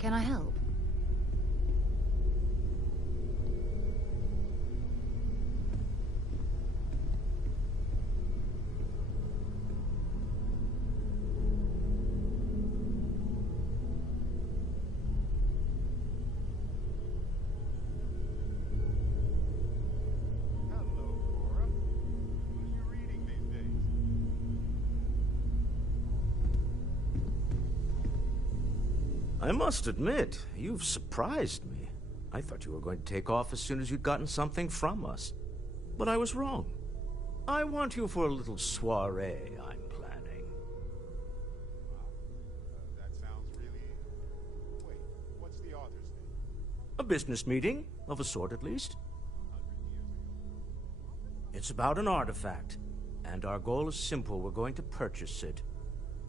Can I help? I must admit, you've surprised me. I thought you were going to take off as soon as you'd gotten something from us. But I was wrong. I want you for a little soiree I'm planning. That sounds really... Wait, what's the author's name? A business meeting, of a sort at least. It's about an artifact, and our goal is simple. We're going to purchase it.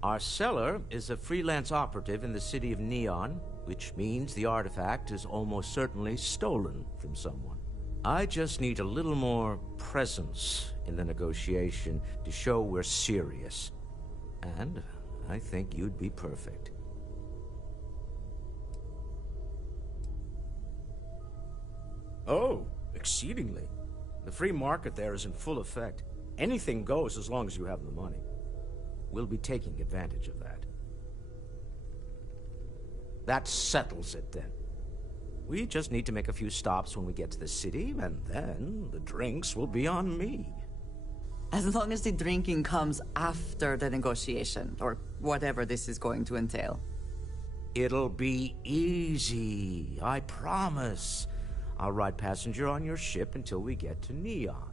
Our seller is a freelance operative in the city of Neon, which means the artifact is almost certainly stolen from someone. I just need a little more presence in the negotiation to show we're serious. And I think you'd be perfect. Oh, exceedingly. The free market there is in full effect. Anything goes as long as you have the money. We'll be taking advantage of that. That settles it, then. We just need to make a few stops when we get to the city, and then the drinks will be on me. As long as the drinking comes after the negotiation, or whatever this is going to entail. It'll be easy, I promise. I'll ride passenger on your ship until we get to Neon.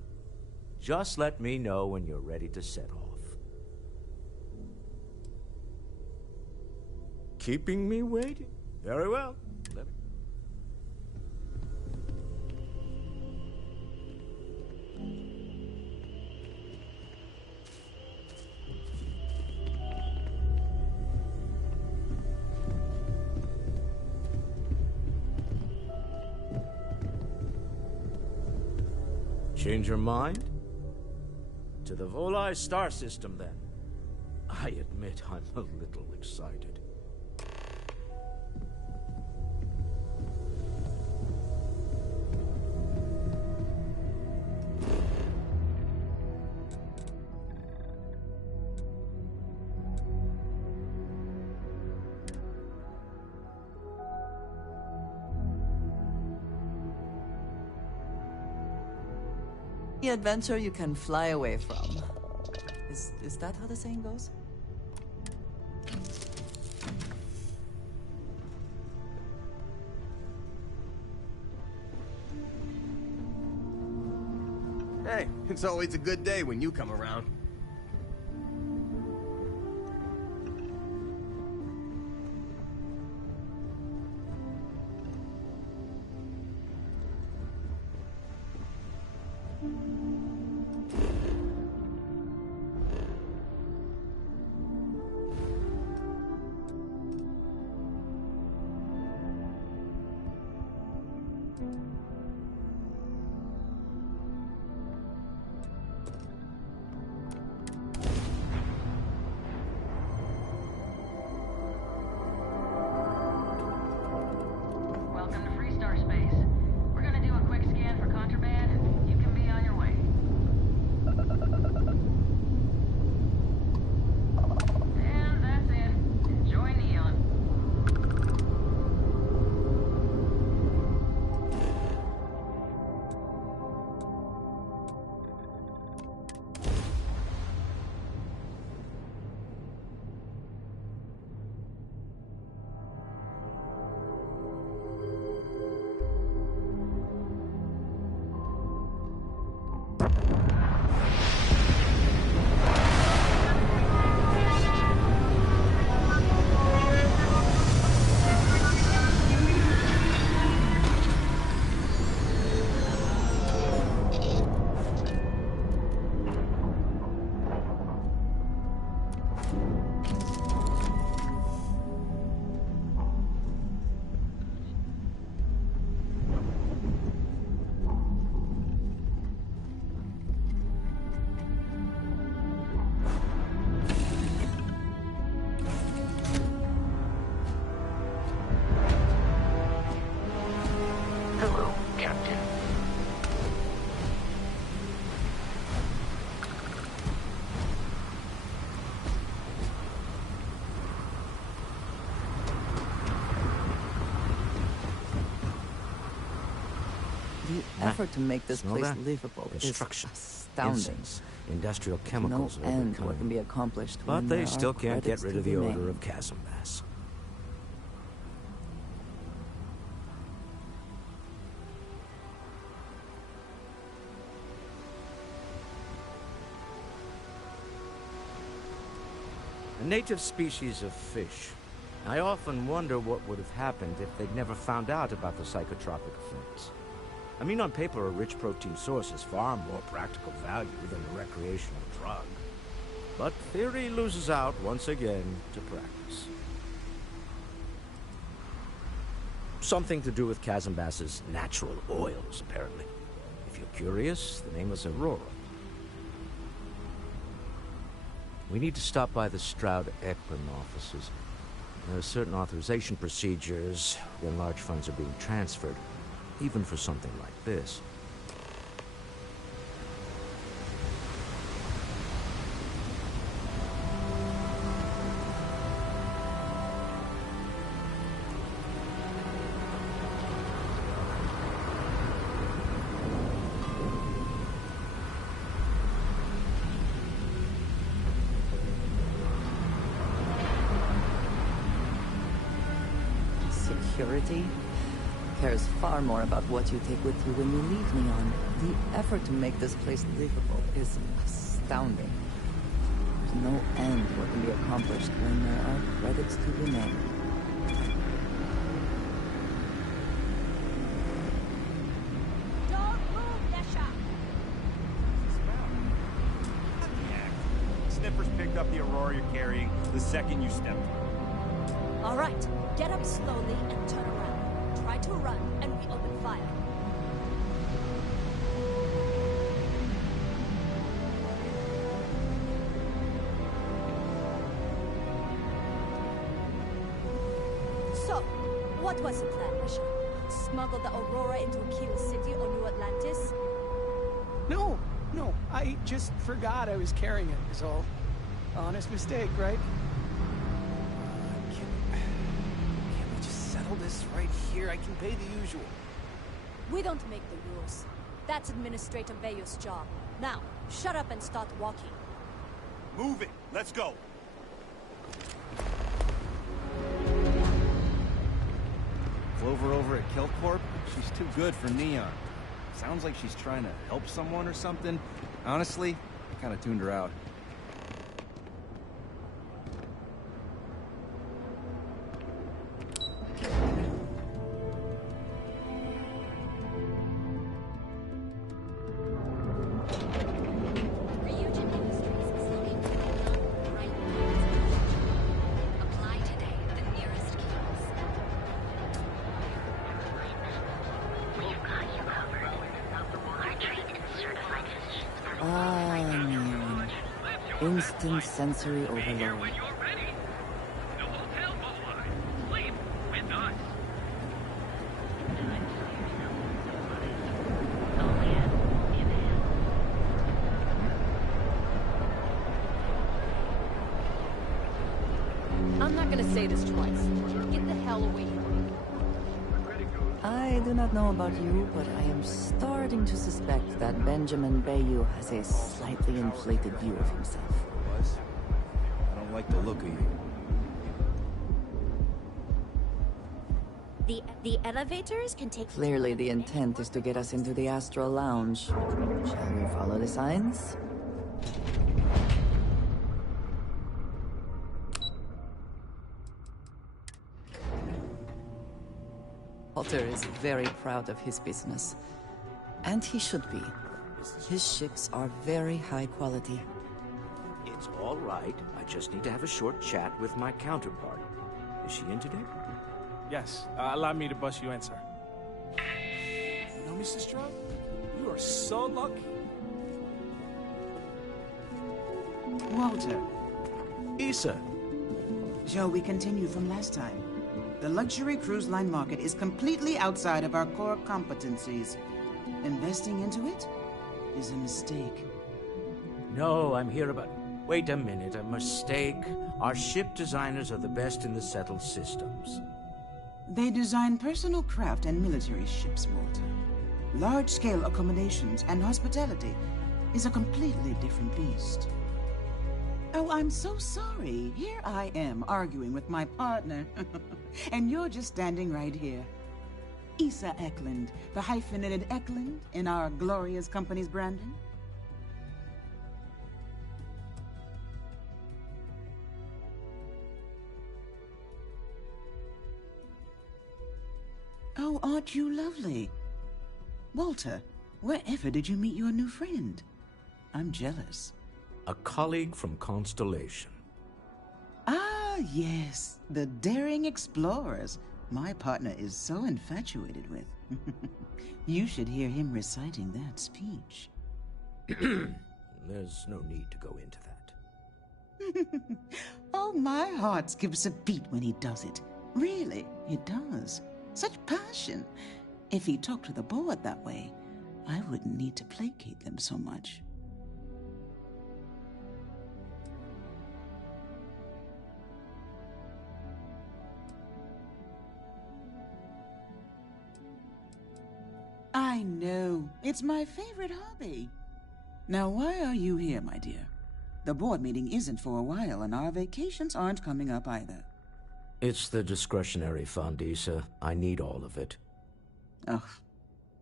Just let me know when you're ready to set off. Keeping me waiting? Very well. Let me... Change your mind? To the Volai star system, then. I admit I'm a little excited. The adventure you can fly away from. Is that how the saying goes? Hey, it's always a good day when you come around. The effort to make this Smell place that? livable is Destruction, astounding. incense, industrial No chemicals of every end what kind. can be accomplished But when they there still are can't get credits rid to of the be odor made. of chasm bass. A native species of fish. I often wonder what would have happened if they'd never found out about the psychotropic effects. I mean, on paper, a rich protein source is far more practical value than a recreational drug. But theory loses out once again to practice. Something to do with chasm bass's natural oils, apparently. If you're curious, the name is Aurora. We need to stop by the Stroud-Ekman offices. There are certain authorization procedures when large funds are being transferred, even for something like this. Security cares far more about what you take with you when you leave Neon. The effort to make this place livable is astounding. There's no end what can be accomplished when there are credits to be made. Don't move, Nesha! Sniffers picked up the Aurora you're carrying the second you stepped through. All right, get up slowly and turn around. Try to run, and we open fire. So, what was the plan, Nisha? Smuggle the Aurora into Aquila City or New Atlantis? No, I just forgot I was carrying it, is all. Honest mistake, right? Can't we just settle this right here? I can pay the usual. We don't make the rules. That's Administrator Bayo's job. Now, shut up and start walking. Move it! Let's go! Clover over at Kelcorp? She's too good for Neon. Sounds like she's trying to help someone or something. Honestly, I kinda tuned her out. Neon. Instant sensory overload. I'm not gonna say this twice. Get the hell away from me. I do not know about you, but I am starting to suspect that Benjamin Bayou has a slightly inflated view of himself. I don't like the look of you. The elevators can take... Clearly, the intent is to get us into the Astral Lounge. Shall we follow the signs? Potter is very proud of his business. And he should be. His ships are very high quality. It's all right. I just need to have a short chat with my counterpart. Is she in today? Yes, allow me to bust you in, sir. You know, Mr. Stroud? You are so lucky. Walter, Issa. shall we continue from last time? The luxury cruise line market is completely outside of our core competencies. Investing into it is a mistake. No, I'm here about... Wait a minute, a mistake. Our ship designers are the best in the settled systems. They design personal craft and military ships, Walter. Large-scale accommodations and hospitality is a completely different beast. Oh, I'm so sorry. Here I am arguing with my partner. And you're just standing right here. Issa Eklund, the hyphenated Eklund in our glorious company's branding. Oh, aren't you lovely? Walter, wherever did you meet your new friend? I'm jealous. A colleague from Constellation. Ah, yes, the daring explorers my partner is so infatuated with. You should hear him reciting that speech. There's no need to go into that. Oh, my heart skips a beat when he does it. Really, it does. Such passion. If he talked to the board that way, I wouldn't need to placate them so much. I know. It's my favorite hobby. Now, why are you here, my dear? The board meeting isn't for a while, and our vacations aren't coming up either. It's the discretionary fund, Issa. I need all of it. Ugh.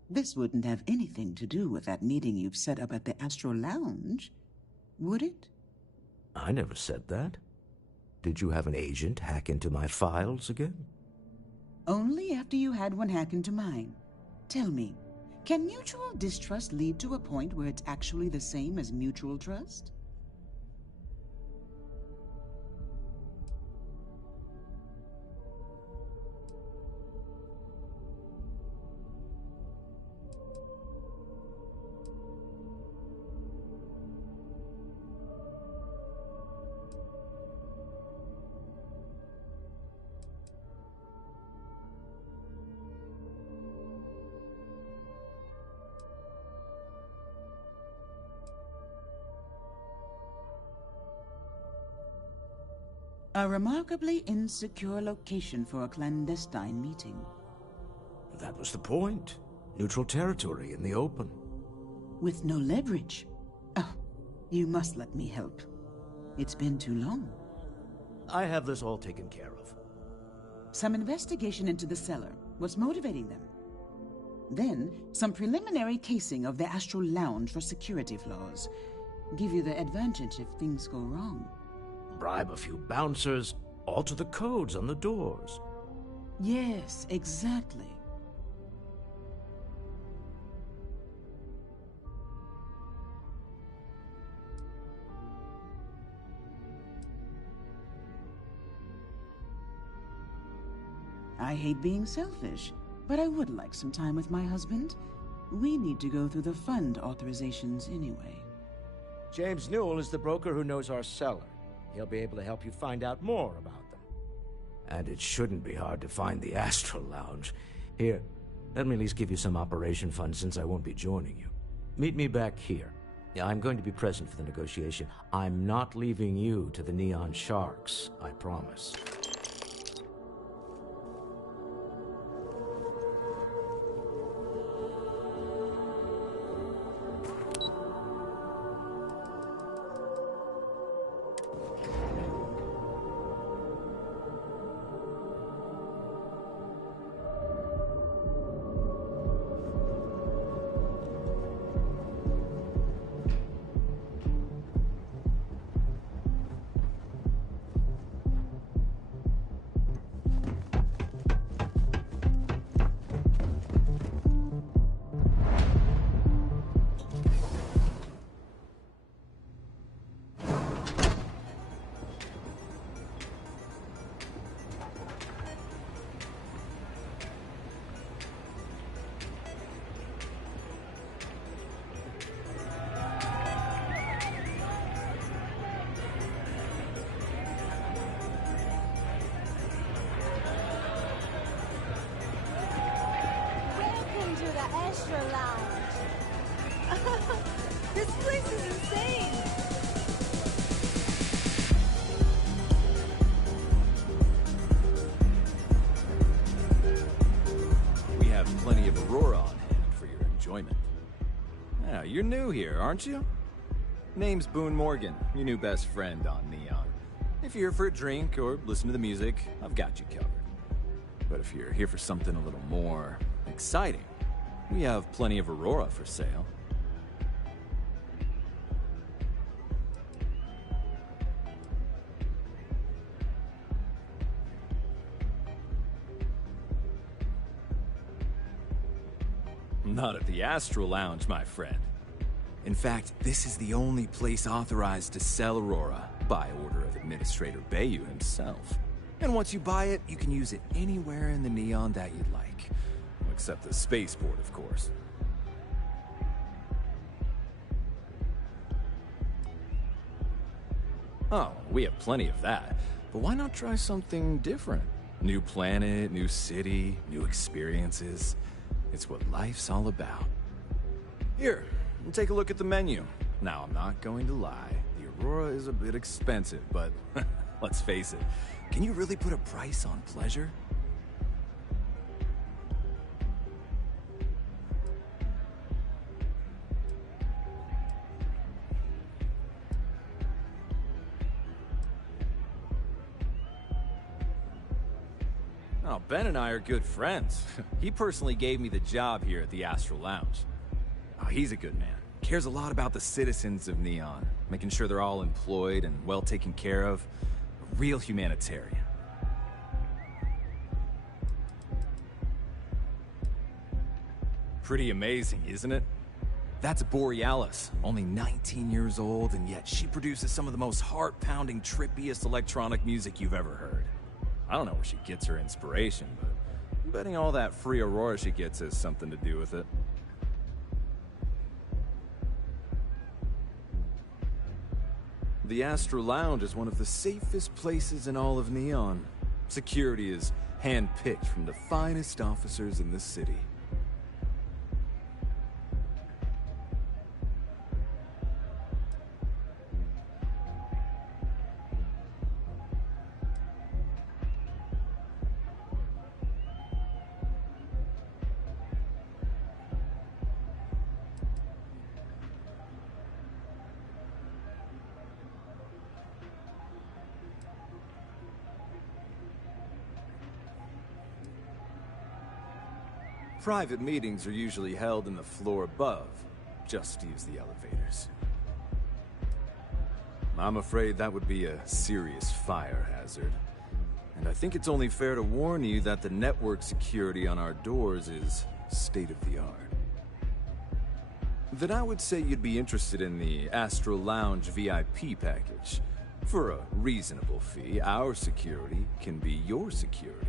This wouldn't have anything to do with that meeting you've set up at the Astro Lounge, would it? I never said that. Did you have an agent hack into my files again? Only after you had one hack into mine. Tell me, can mutual distrust lead to a point where it's actually the same as mutual trust? A remarkably insecure location for a clandestine meeting. That was the point. Neutral territory in the open. With no leverage. Oh, you must let me help. It's been too long. I have this all taken care of. Some investigation into the cellar. What's motivating them? Then, some preliminary casing of the Astral Lounge for security flaws. Give you the advantage if things go wrong. Bribe a few bouncers, alter the codes on the doors. Yes, exactly. I hate being selfish, but I would like some time with my husband. We need to go through the fund authorizations anyway. James Newell is the broker who knows our cellar. He'll be able to help you find out more about them. And it shouldn't be hard to find the Astral Lounge. Here, let me at least give you some operation funds since I won't be joining you. Meet me back here. I'm going to be present for the negotiation. I'm not leaving you to the Neon Sharks, I promise. Welcome to the Astro Lounge. This place is insane. We have plenty of Aurora on hand for your enjoyment. Yeah, you're new here, aren't you? Name's Boone Morgan, your new best friend on Neon. If you're here for a drink or listen to the music, I've got you covered. But if you're here for something a little more exciting, we have plenty of Aurora for sale. Not at the Astral Lounge, my friend. In fact, this is the only place authorized to sell Aurora by order of Administrator Bayou himself. And once you buy it, you can use it anywhere in the Neon that you'd like. Except the spaceport, of course. Oh, we have plenty of that. But why not try something different? New planet, new city, new experiences. It's what life's all about. Here, take a look at the menu. Now, I'm not going to lie. The Aurora is a bit expensive, but let's face it. Can you really put a price on pleasure? Oh, Ben and I are good friends. He personally gave me the job here at the Astral Lounge. Oh, he's a good man. Cares a lot about the citizens of Neon, making sure they're all employed and well taken care of. A real humanitarian. Pretty amazing, isn't it? That's Borealis, only 19 years old, and yet she produces some of the most heart-pounding, trippiest electronic music you've ever heard. I don't know where she gets her inspiration, but I'm betting all that free Aurora she gets has something to do with it. The Astral Lounge is one of the safest places in all of Neon. Security is hand-picked from the finest officers in the city. Private meetings are usually held in the floor above. Just use the elevators. I'm afraid that would be a serious fire hazard. And I think it's only fair to warn you that the network security on our doors is state-of-the-art. Then I would say you'd be interested in the Astral Lounge VIP package. For a reasonable fee, our security can be your security.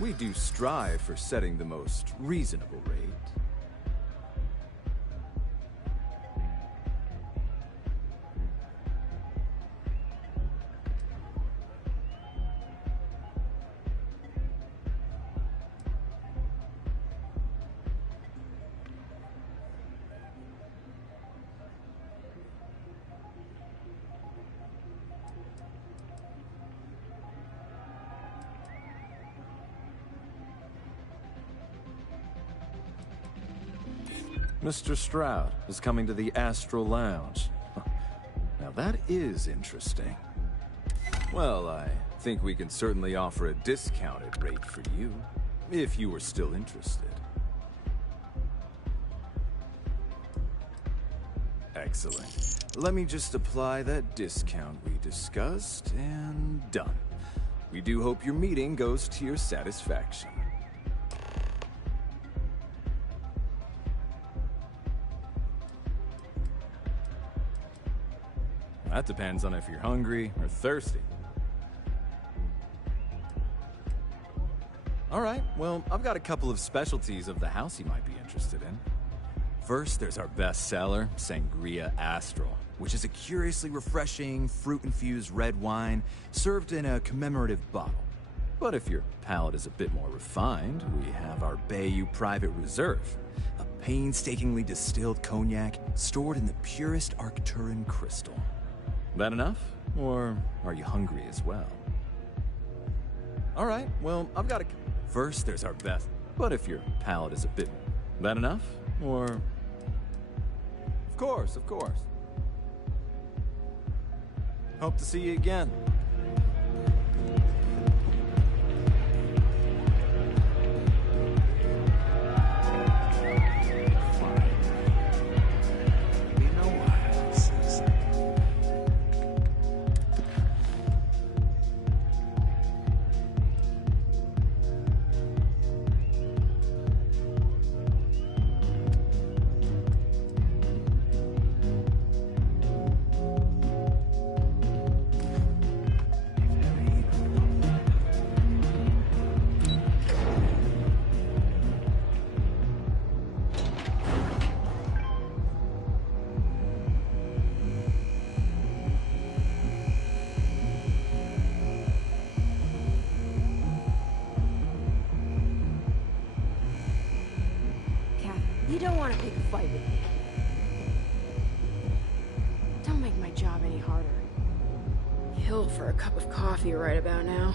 We do strive for setting the most reasonable rate. Mr. Stroud is coming to the Astral Lounge. Now that is interesting. Well, I think we can certainly offer a discounted rate for you, if you were still interested. Excellent. Let me just apply that discount we discussed, and done. We do hope your meeting goes to your satisfaction. That depends on if you're hungry or thirsty. All right, well, I've got a couple of specialties of the house you might be interested in. First, there's our best seller, Sangria Astral, which is a curiously refreshing, fruit-infused red wine served in a commemorative bottle. But if your palate is a bit more refined, we have our Bayou Private Reserve, a painstakingly distilled cognac stored in the purest Arcturan crystal. That enough? Or are you hungry as well? All right, well, I've got to... First, there's our best. But if your palate is a bit... That enough? Or... Of course, of course. Hope to see you again. You don't want to pick a fight with me. Don't make my job any harder. Kill for a cup of coffee right about now.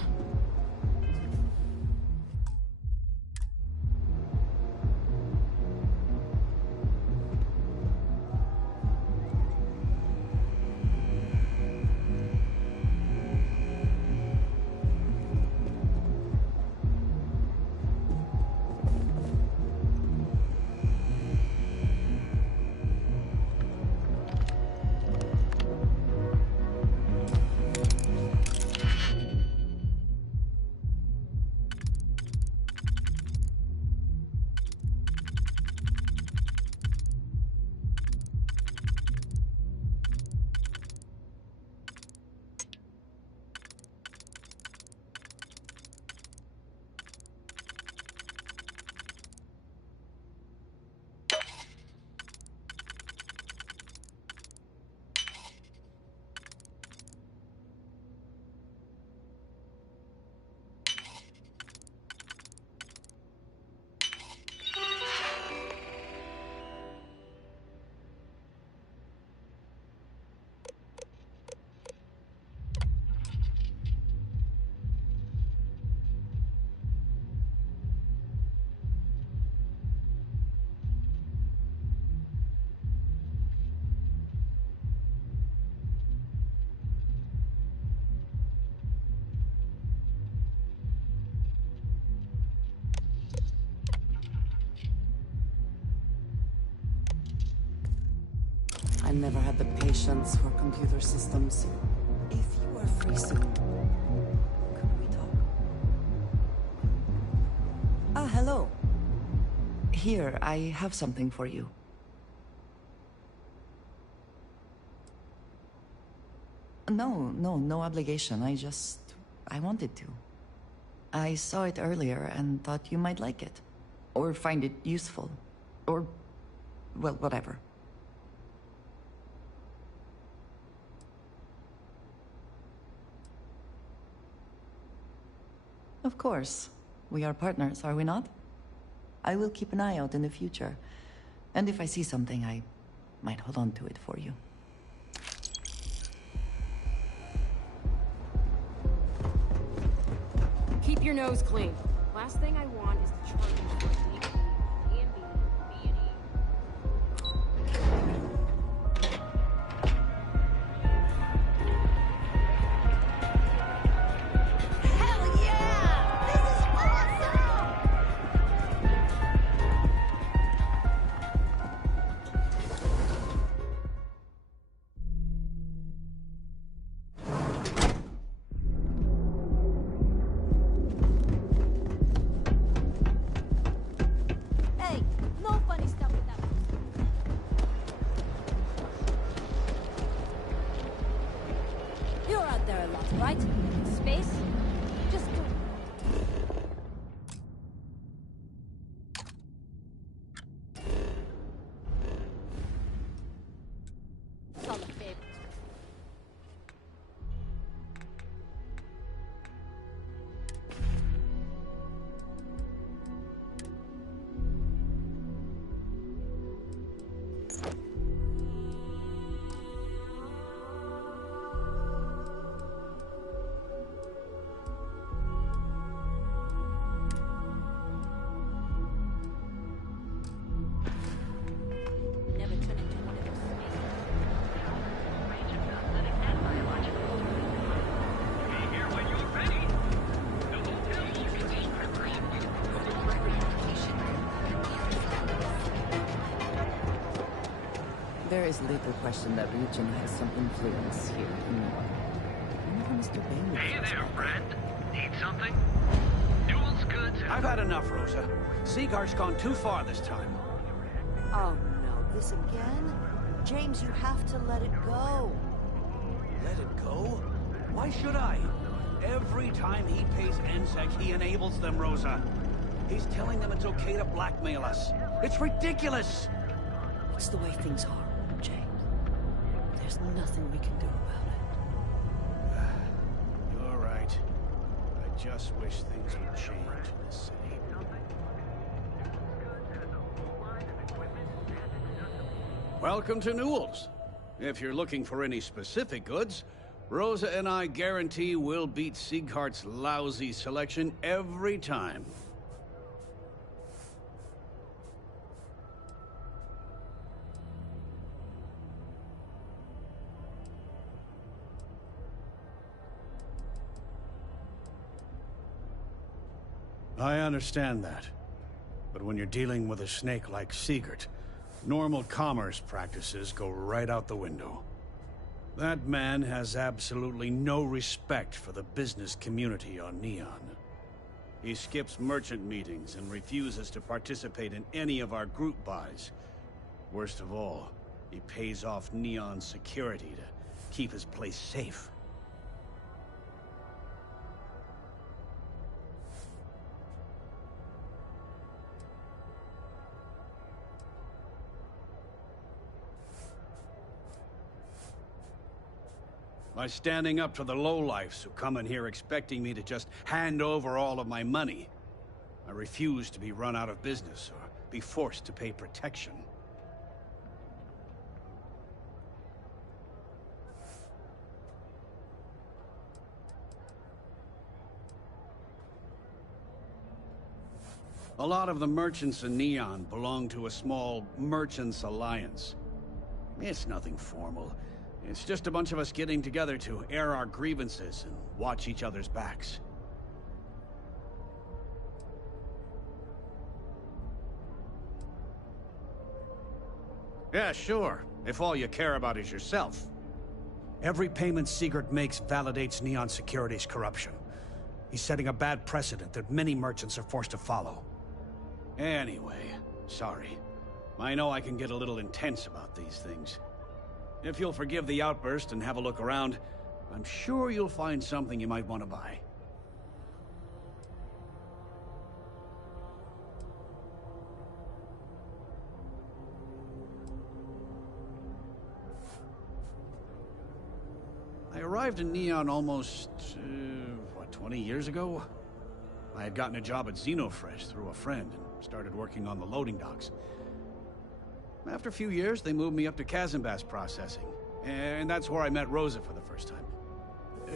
I never had the patience for computer systems. If you were free soon, could we talk? Ah, hello. Here, I have something for you. No obligation. I wanted to. I saw it earlier and thought you might like it. Or find it useful. Or, well, whatever. Of course. We are partners, are we not? I will keep an eye out in the future. And if I see something, I might hold on to it for you. Keep your nose clean. Last thing I want is to charge you for A and B, B and E. Hell yeah! This is awesome! Hey, no funny stuff with that. You're out there a lot, right? Space? Just do it's all a favor. is little question that region has some influence here in New York. Mr. Bailey. Hey there, friend. Need something? Duel's goods. I've had enough, Rosa. Siegart's gone too far this time. Oh no, this again? James, you have to let it go. Let it go? Why should I? Every time he pays NSEC, he enables them, Rosa. He's telling them it's okay to blackmail us. It's ridiculous! It's the way things are, James. There's nothing we can do about it. You're right. I just wish things would change in this city. Welcome to Newell's. If you're looking for any specific goods, Rosa and I guarantee we'll beat Sieghart's lousy selection every time. I understand that. But when you're dealing with a snake like Siegert, normal commerce practices go right out the window. That man has absolutely no respect for the business community on Neon. He skips merchant meetings and refuses to participate in any of our group buys. Worst of all, he pays off Neon security to keep his place safe. By standing up to the lowlifes who come in here expecting me to just hand over all of my money. I refuse to be run out of business or be forced to pay protection. A lot of the merchants in Neon belong to a small Merchants Alliance. It's nothing formal. It's just a bunch of us getting together to air our grievances and watch each other's backs. Yeah, sure. If all you care about is yourself. Every payment Siegert makes validates Neon Security's corruption. He's setting a bad precedent that many merchants are forced to follow. Anyway, sorry. I know I can get a little intense about these things. If you'll forgive the outburst and have a look around, I'm sure you'll find something you might want to buy. I arrived in Neon almost, 20 years ago? I had gotten a job at Xenofresh through a friend and started working on the loading docks. After a few years, they moved me up to Kazanbas processing, and that's where I met Rosa for the first time.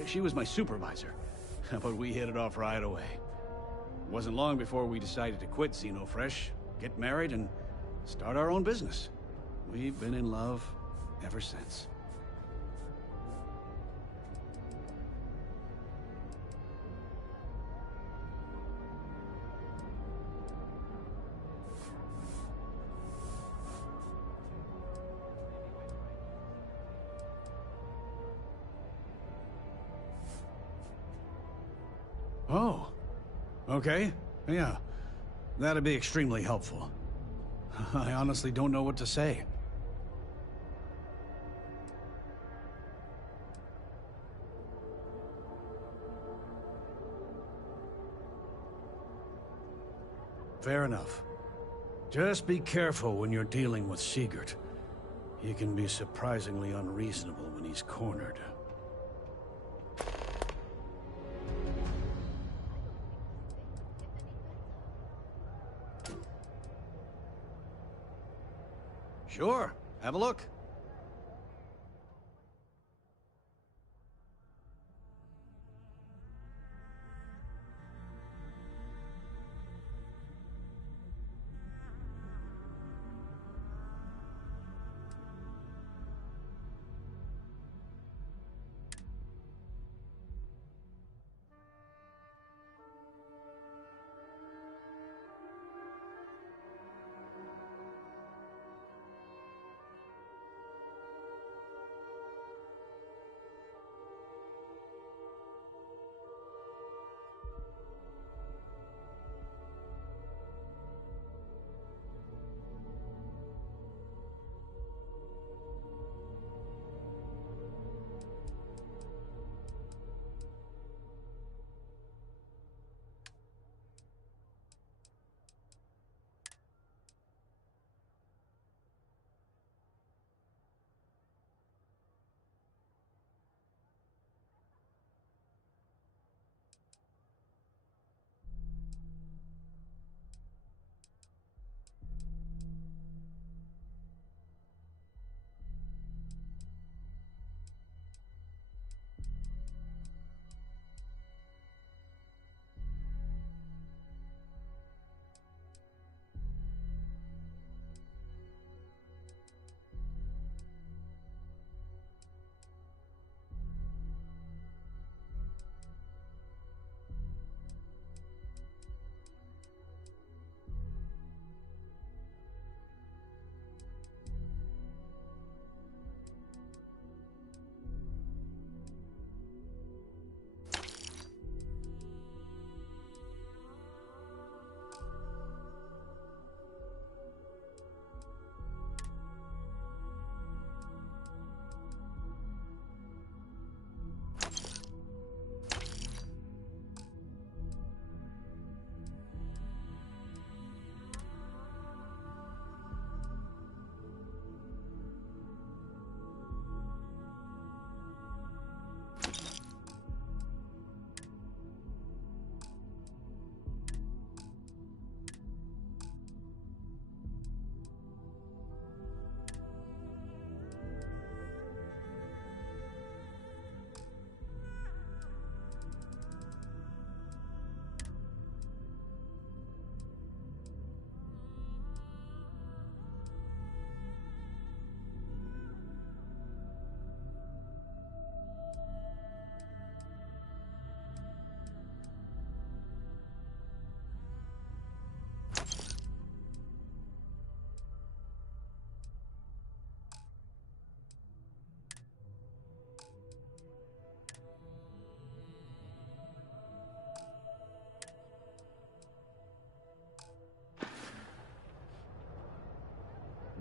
She was my supervisor, but we hit it off right away. It wasn't long before we decided to quit Xenofresh, get married, and start our own business. We've been in love ever since. Oh. Okay. Yeah. That'd be extremely helpful. I honestly don't know what to say. Fair enough. Just be careful when you're dealing with Siegert. He can be surprisingly unreasonable when he's cornered. Sure. Have a look.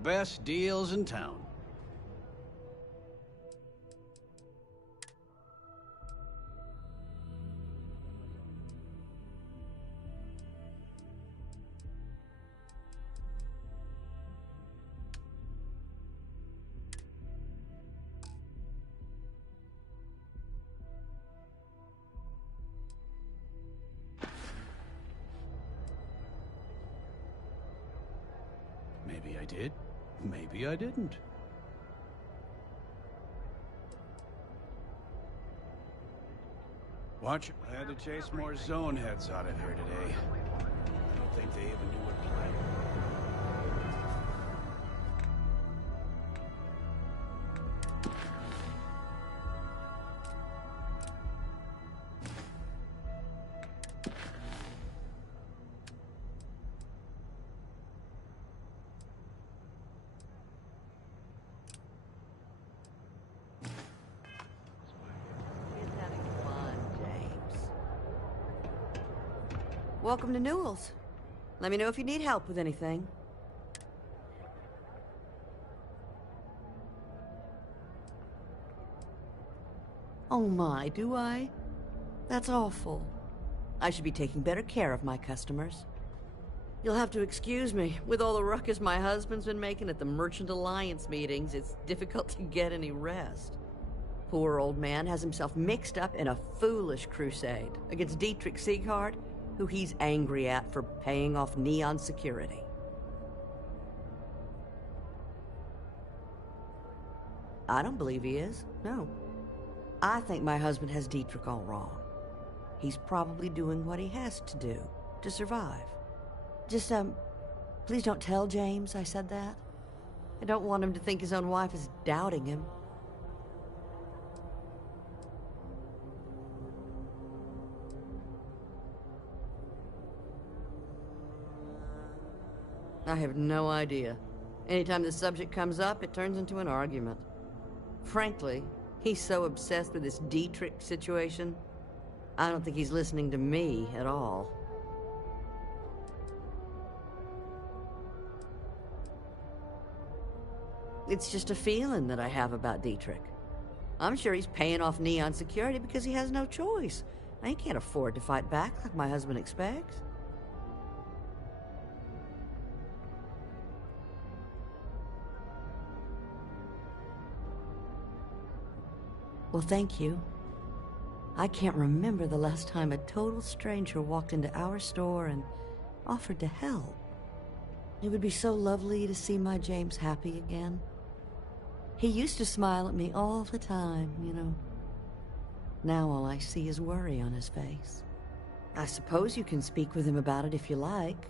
best deals in town. Maybe I did. Maybe I didn't. Watch. I had to chase more zone heads out of here today. I don't think they even knew what plan. Welcome to Newell's. Let me know if you need help with anything. Oh my, do I? That's awful. I should be taking better care of my customers. You'll have to excuse me. With all the ruckus my husband's been making at the Merchant Alliance meetings, it's difficult to get any rest. Poor old man has himself mixed up in a foolish crusade against Dietrich Sieghart, who he's angry at for paying off Neon security. I don't believe he is, no. I think my husband has Dietrich all wrong. He's probably doing what he has to do to survive. Just, please don't tell James I said that. I don't want him to think his own wife is doubting him. I have no idea. Anytime the subject comes up, it turns into an argument. Frankly, he's so obsessed with this Dietrich situation, I don't think he's listening to me at all. It's just a feeling that I have about Dietrich. I'm sure he's paying off Neon security because he has no choice. He can't afford to fight back like my husband expects. Well, thank you. I can't remember the last time a total stranger walked into our store and offered to help. It would be so lovely to see my James happy again. He used to smile at me all the time, you know. Now all I see is worry on his face. I suppose you can speak with him about it if you like.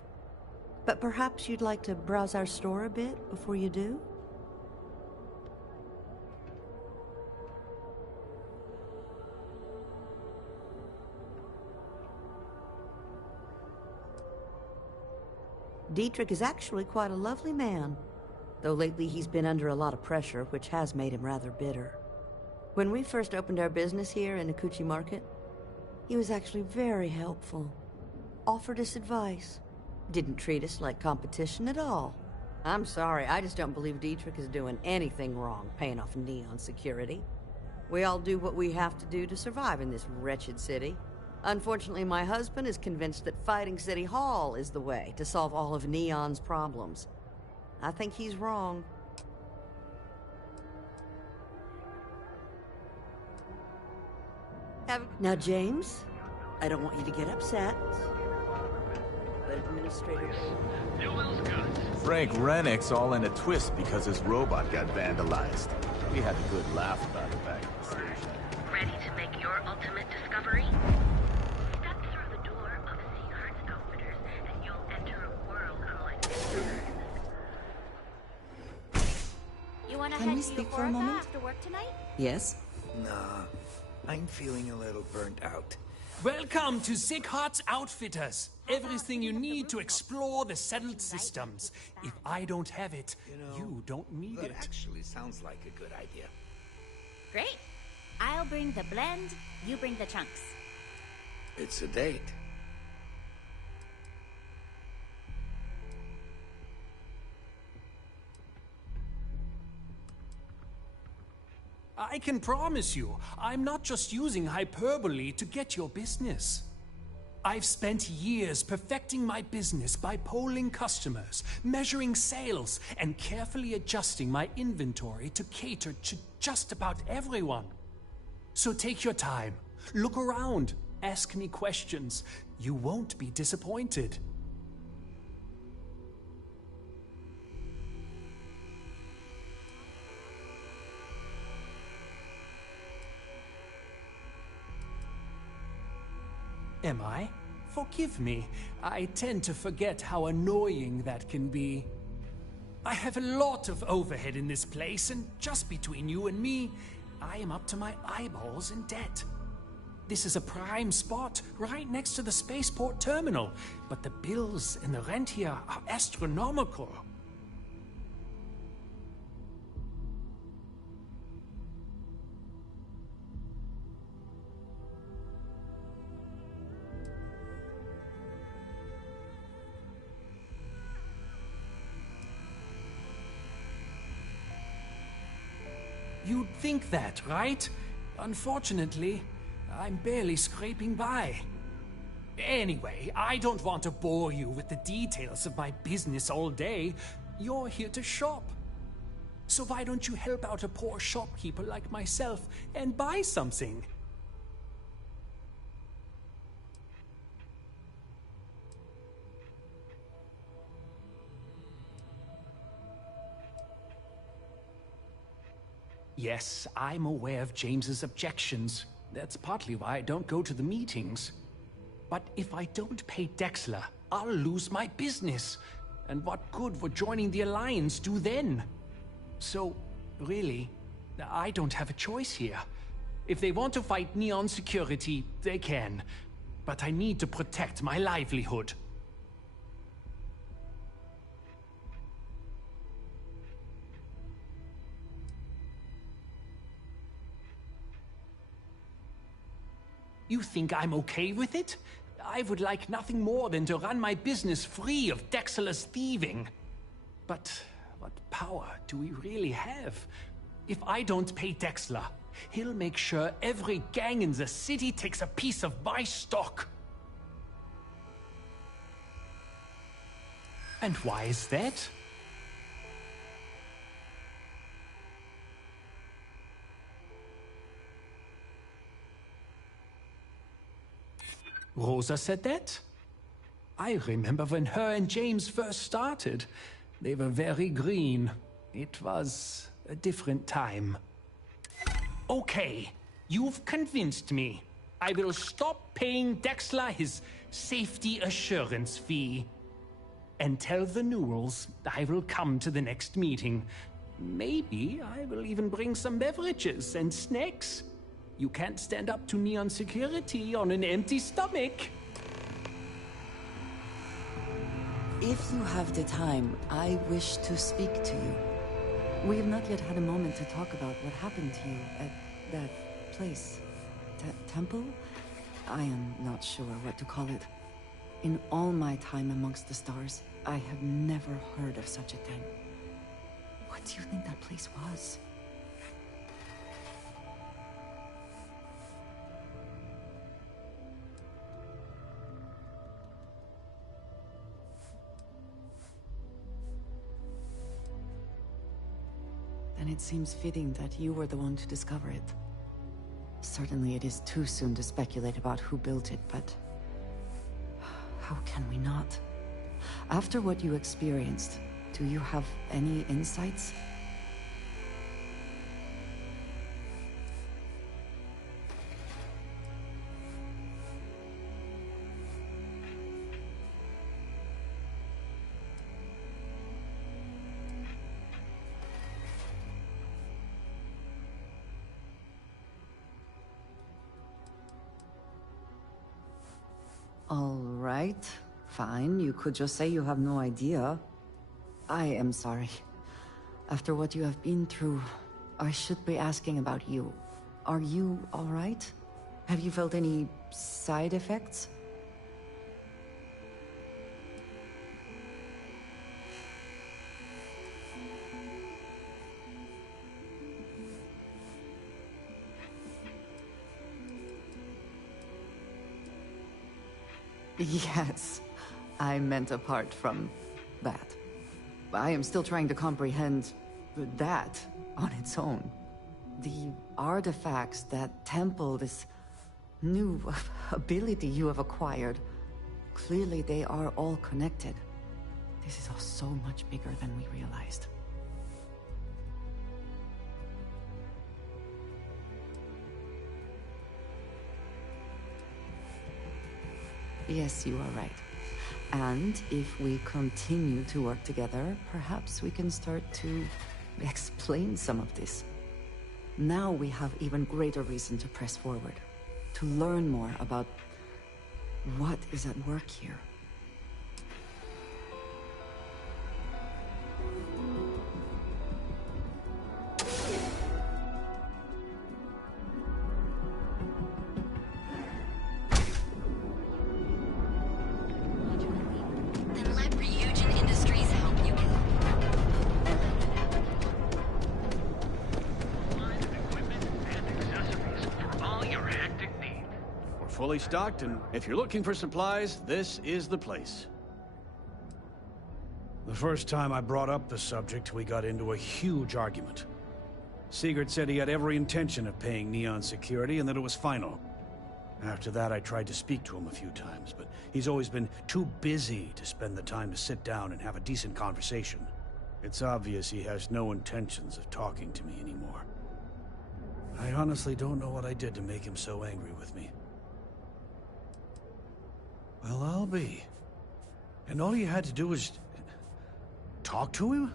But perhaps you'd like to browse our store a bit before you do? Dietrich is actually quite a lovely man, though lately he's been under a lot of pressure, which has made him rather bitter. When we first opened our business here in Akuchi Market, he was actually very helpful. Offered us advice. Didn't treat us like competition at all. I'm sorry, I just don't believe Dietrich is doing anything wrong paying off Neon security. We all do what we have to do to survive in this wretched city. Unfortunately, my husband is convinced that fighting City Hall is the way to solve all of Neon's problems. I think he's wrong. Now, James, I don't want you to get upset, but Administrator... Frank Rennick's all in a twist because his robot got vandalized. We had a good laugh about it back at the station. Ready to make your ultimate discovery? Step through the door of Sieghart's Outfitters and you'll enter a world unlike this. You want to Can head we to speak for a Euphorica moment? after work tonight? Yes? Nah, I'm feeling a little burnt out. Welcome to Sieghart's Outfitters. Everything you need to explore the settled systems. If I don't have it, you don't need That it. actually sounds like a good idea. Great. I'll bring the blend, you bring the chunks. It's a date. I can promise you, I'm not just using hyperbole to get your business. I've spent years perfecting my business by polling customers, measuring sales, and carefully adjusting my inventory to cater to just about everyone. So take your time, look around, ask me questions. You won't be disappointed. Am I? Forgive me. I tend to forget how annoying that can be. I have a lot of overhead in this place, and just between you and me, I am up to my eyeballs in debt. This is a prime spot, right next to the spaceport terminal, but the bills and the rent here are astronomical. You'd think that, right? Unfortunately, I'm barely scraping by. Anyway, I don't want to bore you with the details of my business all day. You're here to shop. So why don't you help out a poor shopkeeper like myself and buy something? Yes, I'm aware of James's objections. That's partly why I don't go to the meetings. But if I don't pay Dexler, I'll lose my business. And what good would joining the Alliance do then? So, really, I don't have a choice here. If they want to fight Neon Security, they can. But I need to protect my livelihood. You think I'm okay with it? I would like nothing more than to run my business free of Dexler's thieving. But what power do we really have? If I don't pay Dexler, he'll make sure every gang in the city takes a piece of my stock. And why is that? Rosa said that? I remember when her and James first started. They were very green. It was a different time. Okay, you've convinced me. I will stop paying Dexler his safety assurance fee. And tell the Newells I will come to the next meeting. Maybe I will even bring some beverages and snacks. You can't stand up to Neon Security on an empty stomach. If you have the time, I wish to speak to you. We have not yet had a moment to talk about what happened to you at that place. Temple? I am not sure what to call it. In all my time amongst the stars, I have never heard of such a thing. What do you think that place was? Then it seems fitting that you were the one to discover it. Certainly it is too soon to speculate about who built it, but how can we not? After what you experienced, do you have any insights? All right, fine. You could just say you have no idea. I am sorry. After what you have been through, I should be asking about you. Are you all right? Have you felt any side effects? Yes, I meant apart from that. I am still trying to comprehend that on its own. The artifacts, that temple, this new ability you have acquired. Clearly they are all connected. This is all so much bigger than we realized. Yes, you are right. And if we continue to work together, perhaps we can start to explain some of this. Now we have even greater reason to press forward, to learn more about what is at work here. Then let Ryujin Industries help you. For all your hectic needs. We're fully stocked, and if you're looking for supplies, this is the place. The first time I brought up the subject, we got into a huge argument. Sigurd said he had every intention of paying Neon security and that it was final. After that, I tried to speak to him a few times, but he's always been too busy to spend the time to sit down and have a decent conversation. It's obvious he has no intentions of talking to me anymore. I honestly don't know what I did to make him so angry with me. Well, I'll be. And all you had to do was talk to him?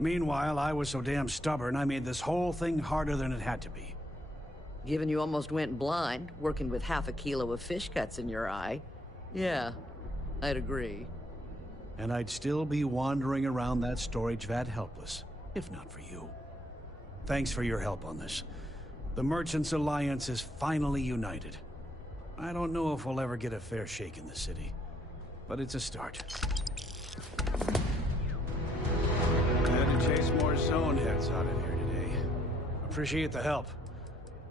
Meanwhile, I was so damn stubborn, I made this whole thing harder than it had to be. Given you almost went blind, working with half a kilo of fish guts in your eye. Yeah, I'd agree. And I'd still be wandering around that storage vat helpless, if not for you. Thanks for your help on this. The Merchants Alliance is finally united. I don't know if we'll ever get a fair shake in the city, but it's a start. Had to chase more zone heads out of here today. Appreciate the help.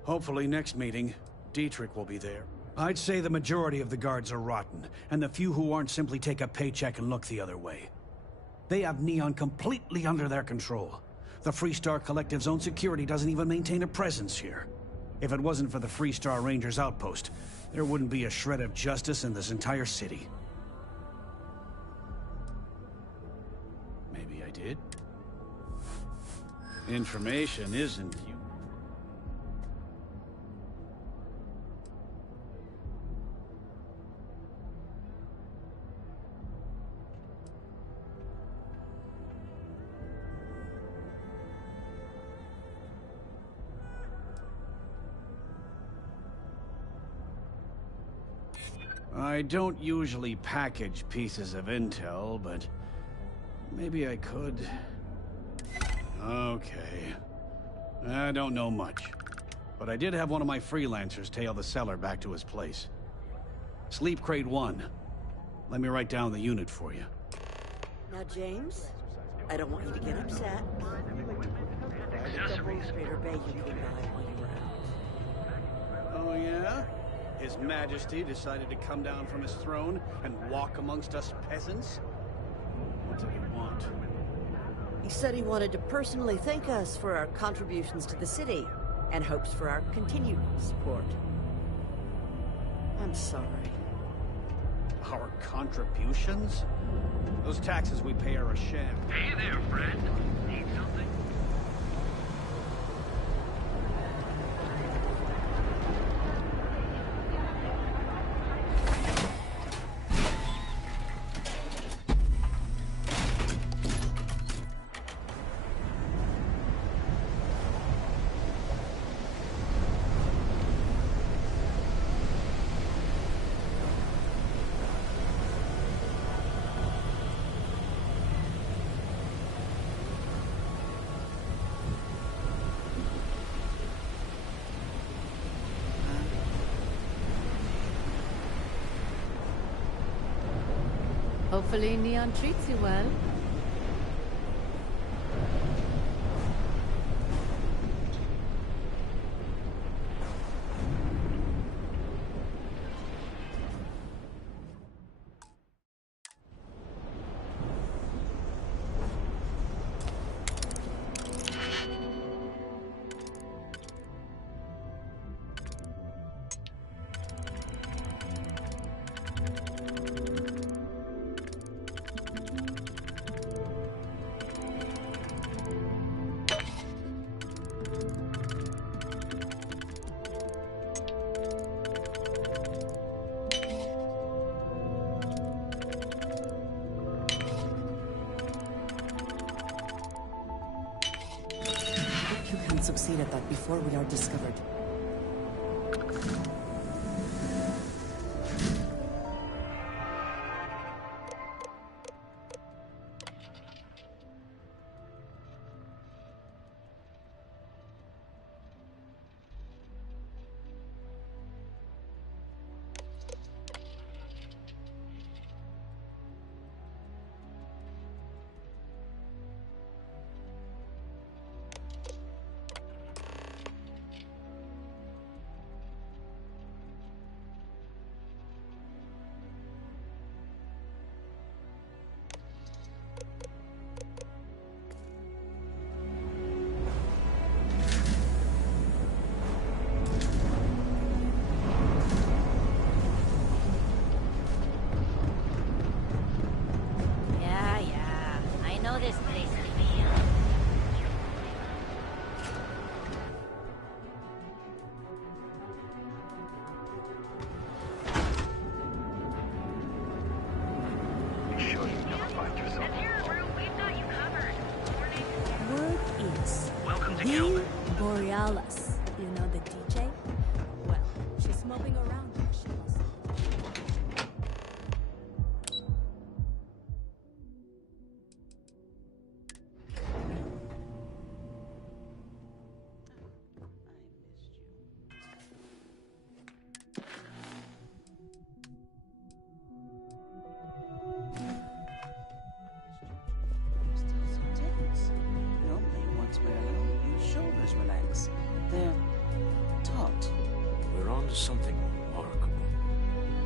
Hopefully next meeting, Dietrich will be there. I'd say the majority of the guards are rotten, and the few who aren't simply take a paycheck and look the other way. They have Neon completely under their control. The Freestar Collective's own security doesn't even maintain a presence here. If it wasn't for the Freestar Rangers outpost, there wouldn't be a shred of justice in this entire city. Maybe I did? Information isn't you. I don't usually package pieces of intel, but maybe I could. Okay. I don't know much, but I did have one of my freelancers tail the seller back to his place. Sleep Crate 1. Let me write down the unit for you. Now, James, I don't want you to get upset. Accessories. Trader Bay you came by while you were out. Oh, yeah? His Majesty decided to come down from his throne and walk amongst us peasants? What did he want? He said he wanted to personally thank us for our contributions to the city and hopes for our continued support. I'm sorry. Our contributions? Those taxes we pay are a sham. Hey there, friend. Need something? Hopefully Neon treats you well. succeed at that before we are discovered. Yeah, I know this place real. Be sure you never find yourself alone. We've got you covered. Word is Welcome to the Kelvin. Borealis. You know the DJ? Well, she's moping around here. She must. Still so tense. Normally, once we're alone, your shoulders relax. They're taut. We're on to something remarkable.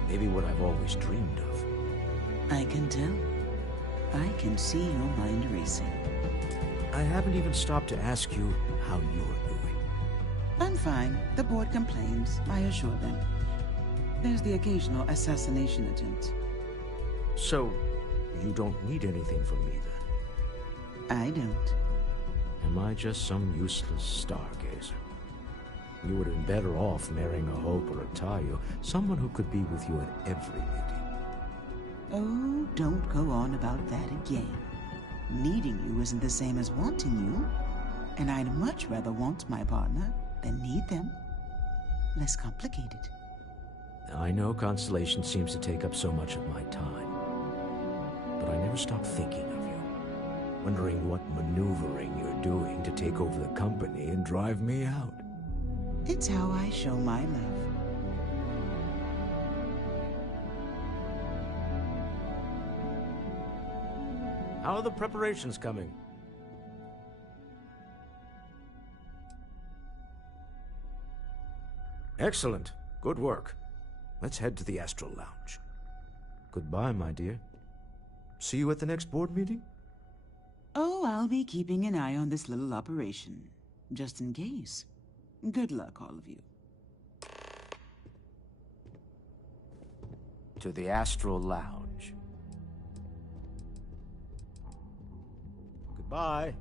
Maybe what I've always dreamed of. I can tell. I can see your mind racing. I haven't even stopped to ask you how you're doing. I'm fine. The board complains. I assure them. There's the occasional assassination attempt. So, you don't need anything from me then? I don't. Am I just some useless stargazer? You would have been better off marrying a Hope or a Tayo, someone who could be with you in every meeting. Oh, don't go on about that again. Needing you isn't the same as wanting you. And I'd much rather want my partner than need them. Less complicated. I know Constellation seems to take up so much of my time. But I never stop thinking of you. Wondering what maneuvering you're doing to take over the company and drive me out. It's how I show my love. How are the preparations coming? Excellent. Good work. Let's head to the Astral Lounge. Goodbye, my dear. See you at the next board meeting? Oh, I'll be keeping an eye on this little operation. Just in case. Good luck, all of you. To the Astral Lounge. Goodbye.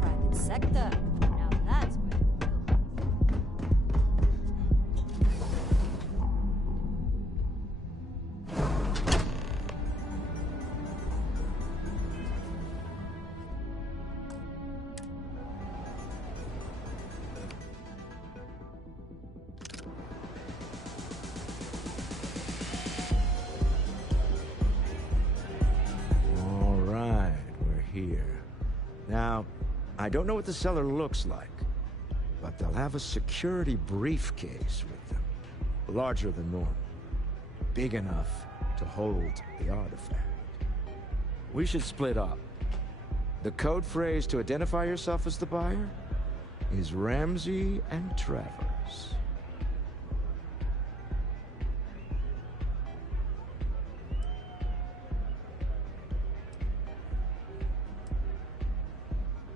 Private sector. Now that's where. All right, we're here. Now, I don't know what the cellar looks like, but they'll have a security briefcase with them. Larger than normal. Big enough to hold the artifact. We should split up. The code phrase to identify yourself as the buyer is Ramsey and Travers.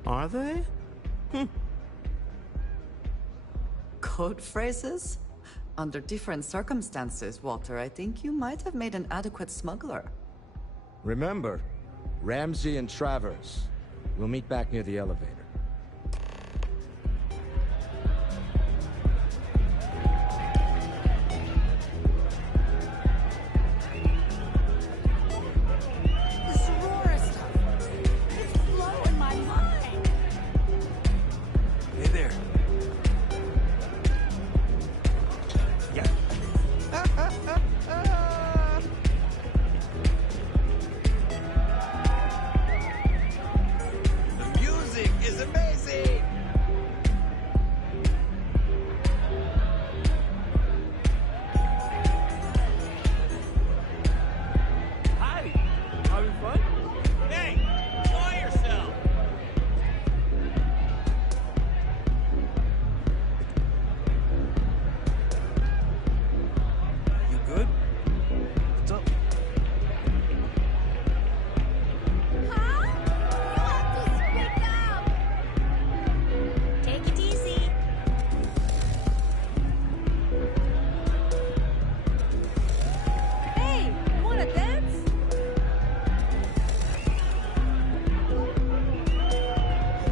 Are they? Code phrases? Under different circumstances, Walter, I think you might have made an adequate smuggler. Remember, Ramsey and Travers. We'll meet back near the elevator. This Aurora stuff, it's blowing my mind. Hey there. Yeah. The music is amazing! Hi. Having fun? Hey, enjoy yourself! You good? What's up? Take it easy. Hey, you wanna dance?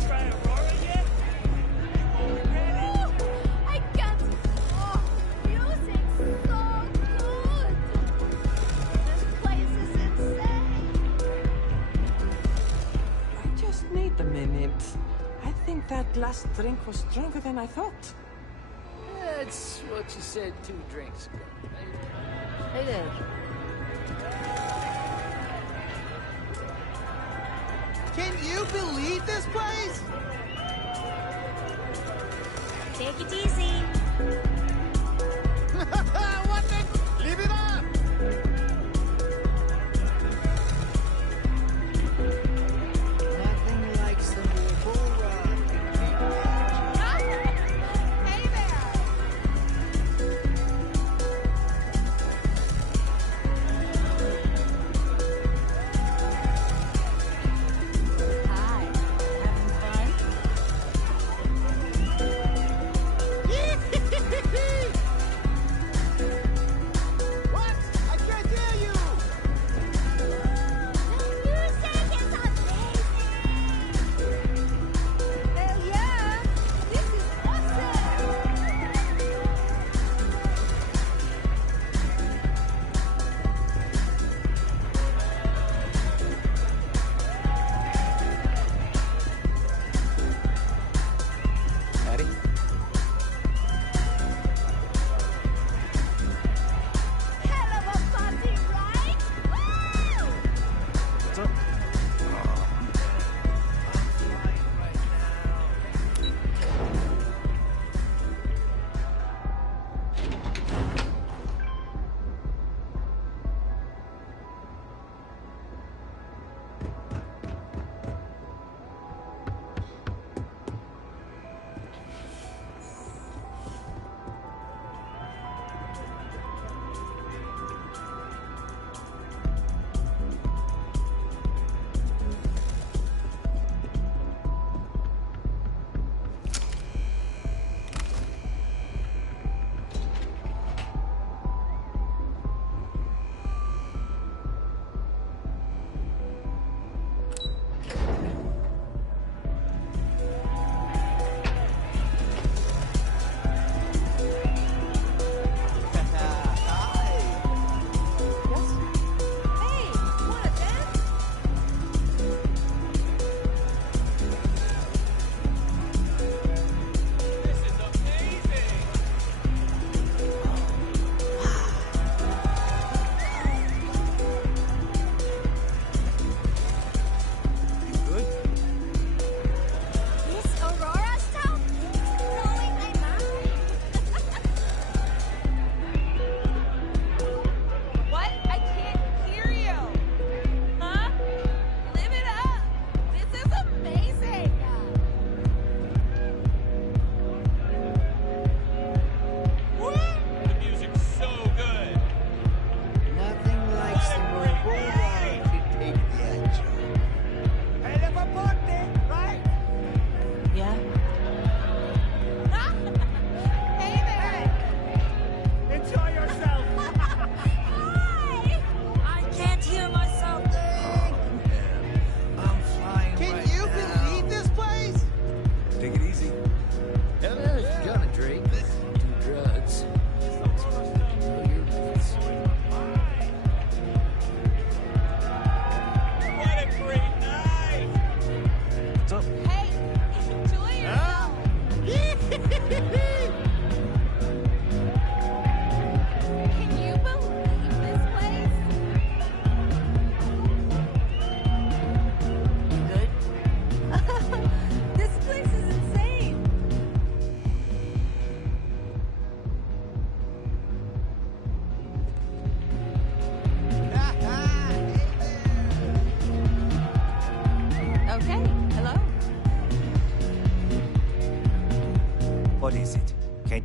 Try Aurora yet? I can't. Oh, music's so good. This place is insane. I just need a minute. I think that last drink was stronger than I thought. That's what you said 2 drinks ago. Hey there. Can you believe this place? Take it easy. What the? Leave it up! Nothing like some Aurora. Hey there. Hi. Having fun?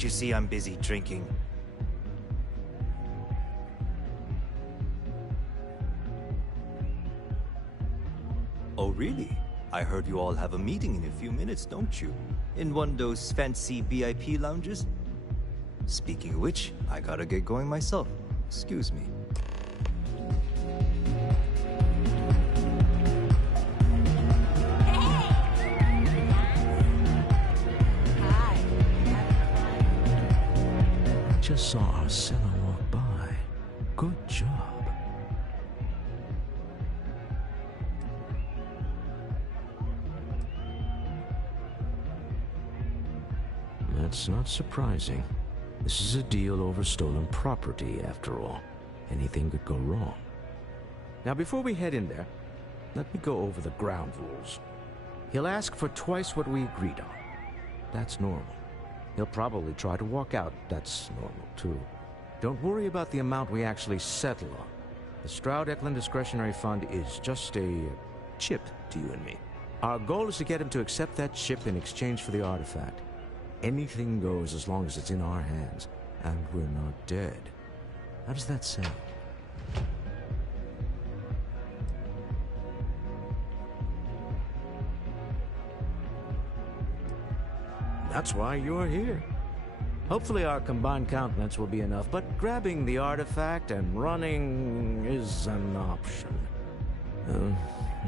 Can't you see I'm busy drinking? Oh, really? I heard you all have a meeting in a few minutes, don't you? In one of those fancy VIP lounges? Speaking of which, I gotta get going myself. Excuse me. Just saw our seller walk by. Good job. That's not surprising. This is a deal over stolen property, after all. Anything could go wrong. Now, before we head in there, let me go over the ground rules. He'll ask for twice what we agreed on. That's normal. He'll probably try to walk out. That's normal, too. Don't worry about the amount we actually settle on. The Stroud-Eklund Discretionary Fund is just a chip to you and me. Our goal is to get him to accept that chip in exchange for the artifact. Anything goes as long as it's in our hands, and we're not dead. How does that sound? That's why you're here. Hopefully our combined countenance will be enough, but grabbing the artifact and running is an option.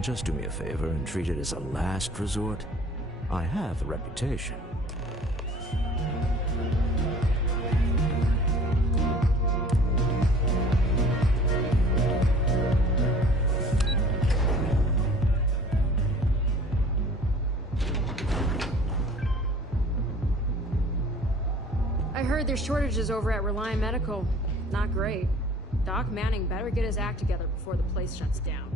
Just do me a favor and treat it as a last resort. I have a reputation. I heard there's shortages over at Reliant Medical. Not great. Doc Manning better get his act together before the place shuts down.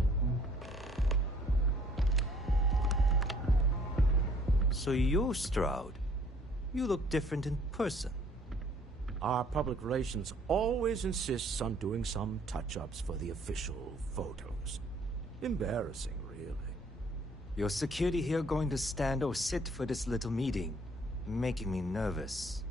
So you're Stroud. You look different in person. Our public relations always insists on doing some touch-ups for the official photos. Embarrassing, really. Your security here going to stand or sit for this little meeting, making me nervous.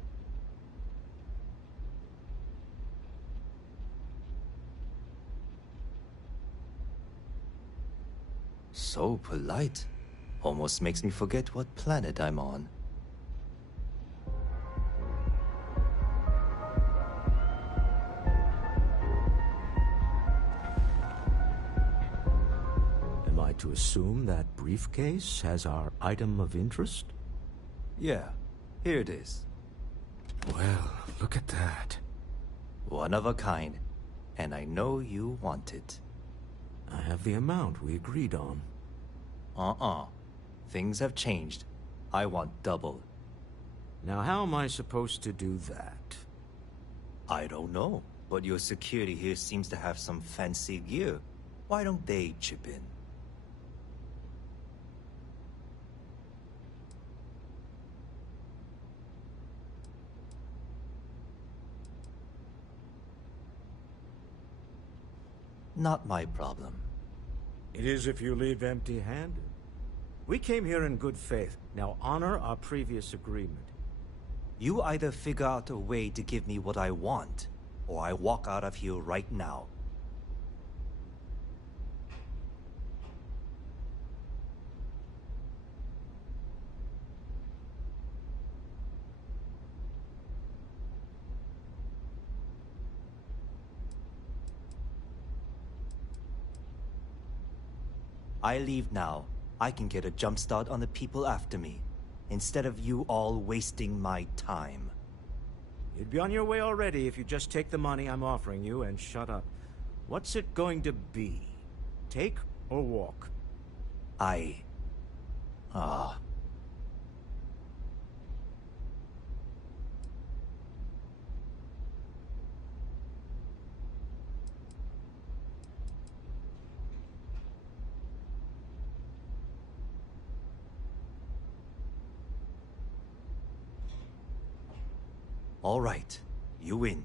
So polite. Almost makes me forget what planet I'm on. Am I to assume that briefcase has our item of interest? Yeah, here it is. Well, look at that. One of a kind, and I know you want it. I have the amount we agreed on. Things have changed. I want double. Now, how am I supposed to do that? I don't know, but your security here seems to have some fancy gear. Why don't they chip in? Not my problem. It is if you leave empty-handed. We came here in good faith. Now honor our previous agreement. You either figure out a way to give me what I want, or I walk out of here right now. I leave now. I can get a jump start on the people after me, instead of you all wasting my time. You'd be on your way already if you just take the money I'm offering you and shut up. What's it going to be? Take or walk? All right, you win.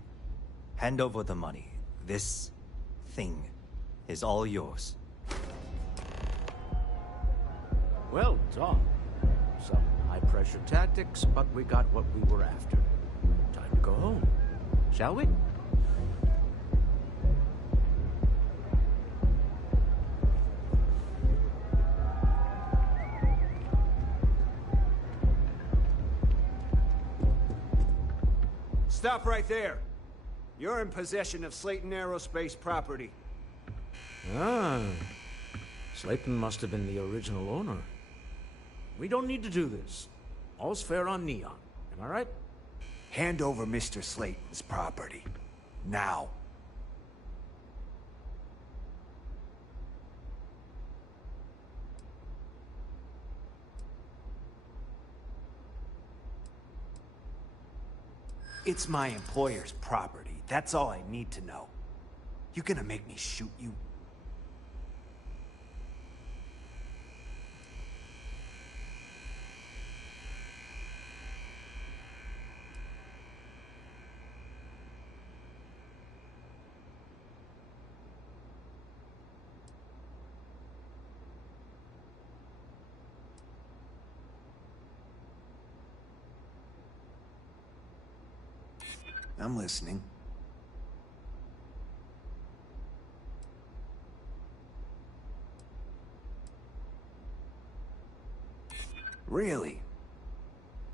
Hand over the money. This thing is all yours. Well done. Some high-pressure tactics, but we got what we were after. go home, shall we? Stop right there. You're in possession of Slayton Aerospace property. Ah. Slayton must have been the original owner. We don't need to do this. All's fair on Neon. Am I right? Hand over Mr. Slayton's property. Now. It's my employer's property. That's all I need to know. You gonna make me shoot you? I'm listening. Really?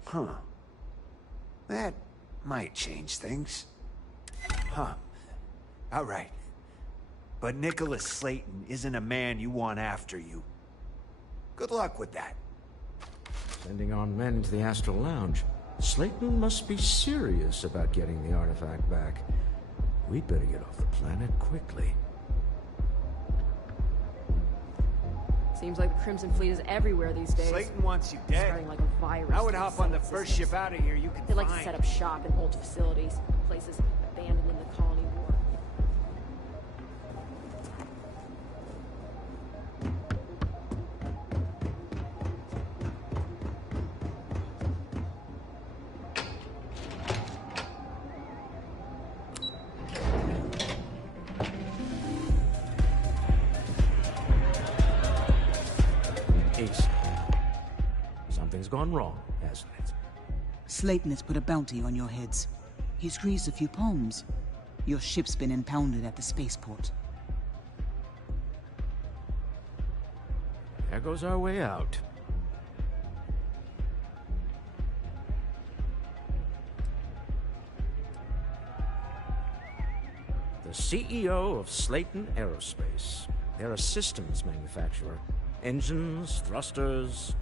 Huh. That might change things. Huh. All right. But Nicholas Slayton isn't a man you want after you. Good luck with that. Sending on men into the Astral Lounge. Slayton must be serious about getting the artifact back. We'd better get off the planet quickly. Seems like the Crimson Fleet is everywhere these days. Slayton wants you dead. Spreading like a virus. I would hop on the first ship out of here you can They like find. to set up shop in old facilities, places abandoned in the colony war. Ace. Something's gone wrong, hasn't it? Slayton has put a bounty on your heads. He's greased a few palms. Your ship's been impounded at the spaceport. There goes our way out. The CEO of Slayton Aerospace. They're a systems manufacturer. Engines, thrusters.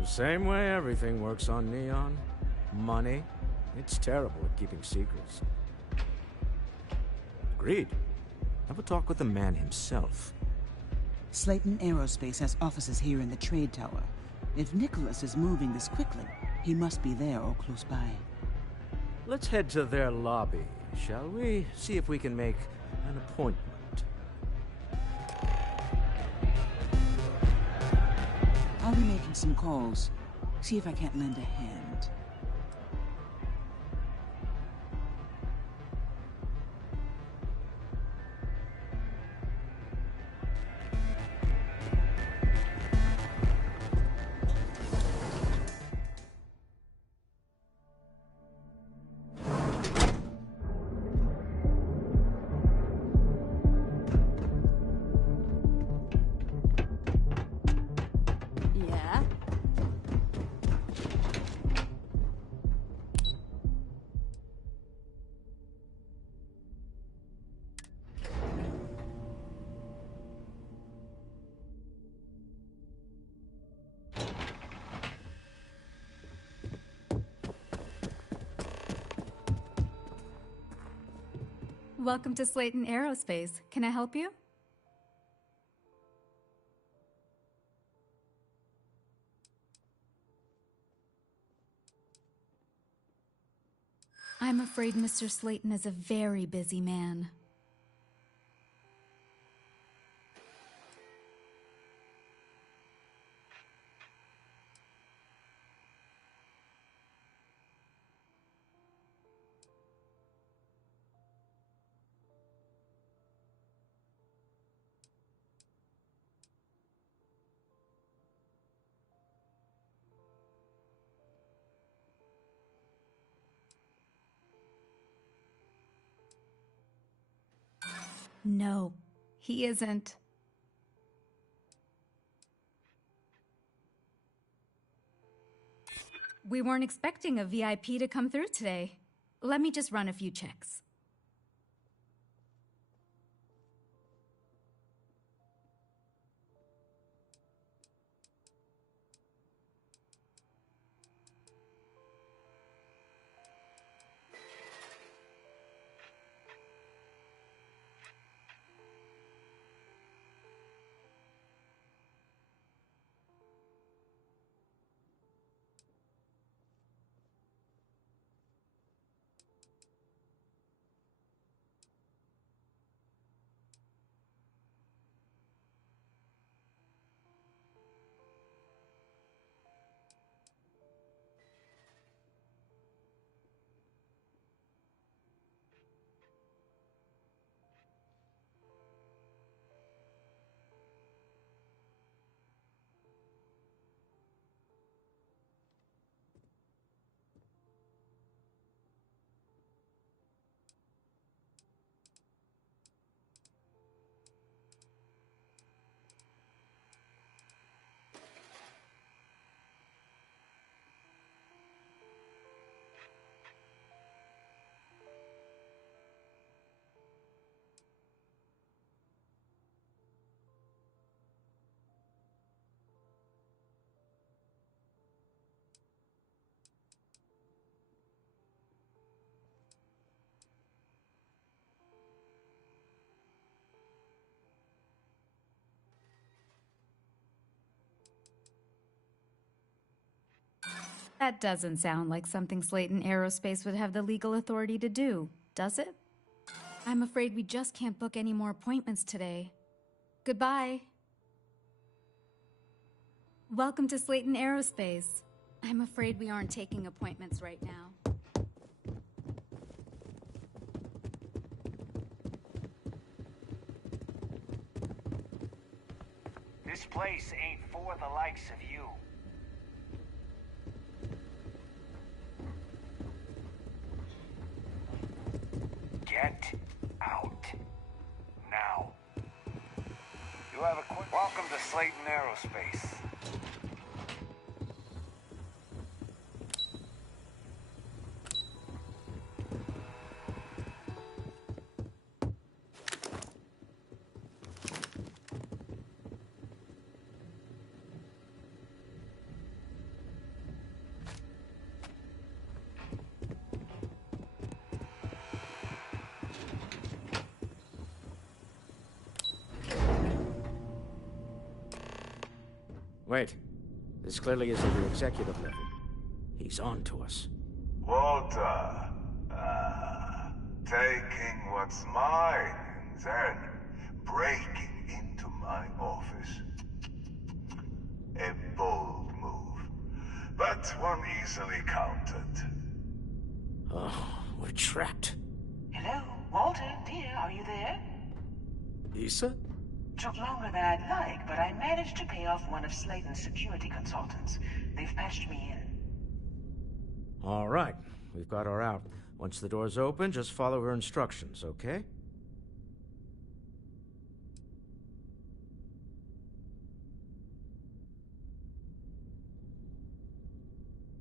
The same way everything works on Neon. Money. It's terrible at keeping secrets. Agreed. Have a talk with the man himself. Slayton Aerospace has offices here in the trade tower. If Nicholas is moving this quickly, he must be there or close by. Let's head to their lobby, shall we? See if we can make an appointment. I'll be making some calls. See if I can't lend a hand. Yeah? Welcome to Slayton Aerospace. Can I help you? I'm afraid Mr. Slayton is a very busy man. No, he isn't. We weren't expecting a VIP to come through today. Let me just run a few checks. That doesn't sound like something Slayton Aerospace would have the legal authority to do, does it? I'm afraid we just can't book any more appointments today. Goodbye. Welcome to Slayton Aerospace. I'm afraid we aren't taking appointments right now. This place ain't for the likes of you. Get out. Now. You have a quick... Welcome to Slayton Aerospace. Wait. This clearly isn't the executive level. He's on to us. Walter. Taking what's mine and then breaking into my office. A bold move, but one easily countered. Oh, we're trapped. Hello, Walter, dear, are you there? Issa? Took longer than I'd like, but I managed to pay off one of Slayton's security consultants. They've patched me in. All right. We've got her out. Once the door's open, just follow her instructions, okay?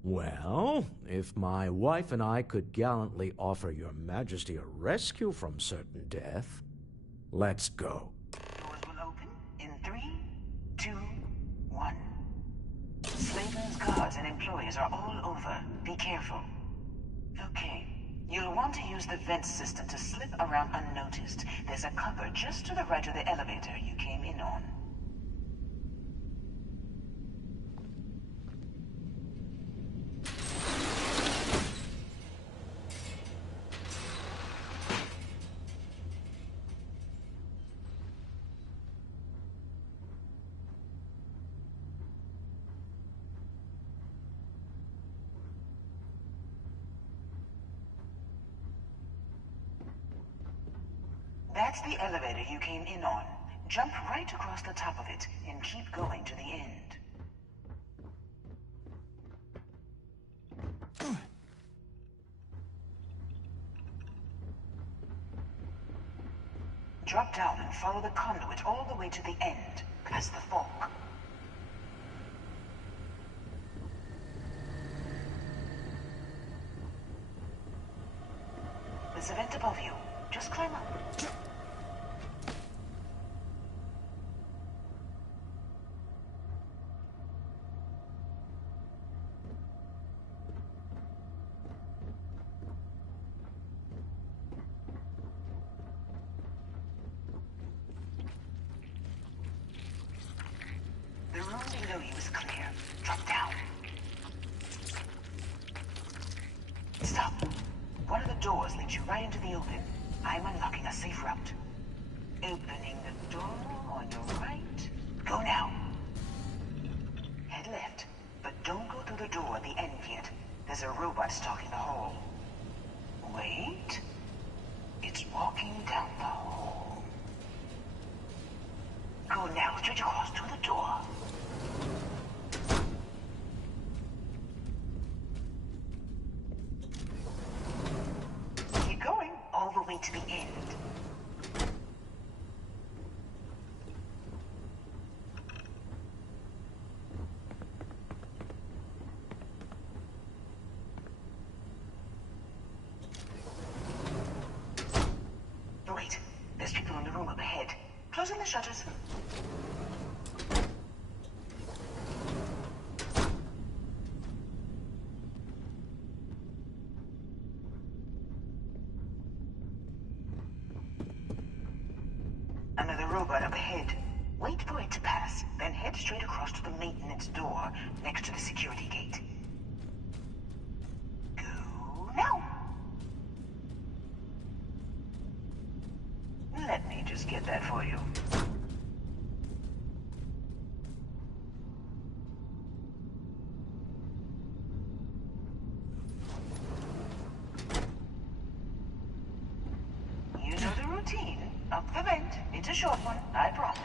Well, if my wife and I could gallantly offer your majesty a rescue from certain death, let's go. Doors will open in 3, 2, 1. Slayton's guards and employees are all over. Be careful. Okay. You'll want to use the vent system to slip around unnoticed. There's a cupboard just to the right of the elevator you came in on. That's the elevator you came in on. Jump right across the top of it and keep going to the end. Drop down and follow the conduit all the way to the end, past the fog. There's a vent above you. Just climb up. The room below you is clear. Drop down. Stop. One of the doors leads you right into the open. I'm unlocking a safe route. Opening the door on your right. Go now. Head left, but don't go through the door at the end yet. There's a robot stalking the hall. Wait. It's walking down the hall. Go now, straight across to the door. Keep going, all the way to the end. Wait, there's people in the room up ahead. Closing the shutters. Another robot up ahead. Wait for it to pass, then head straight across to the maintenance door next to the security gate. Go now. Let me just get that for you. You know the routine. Up the vent. It's a short one, I promise.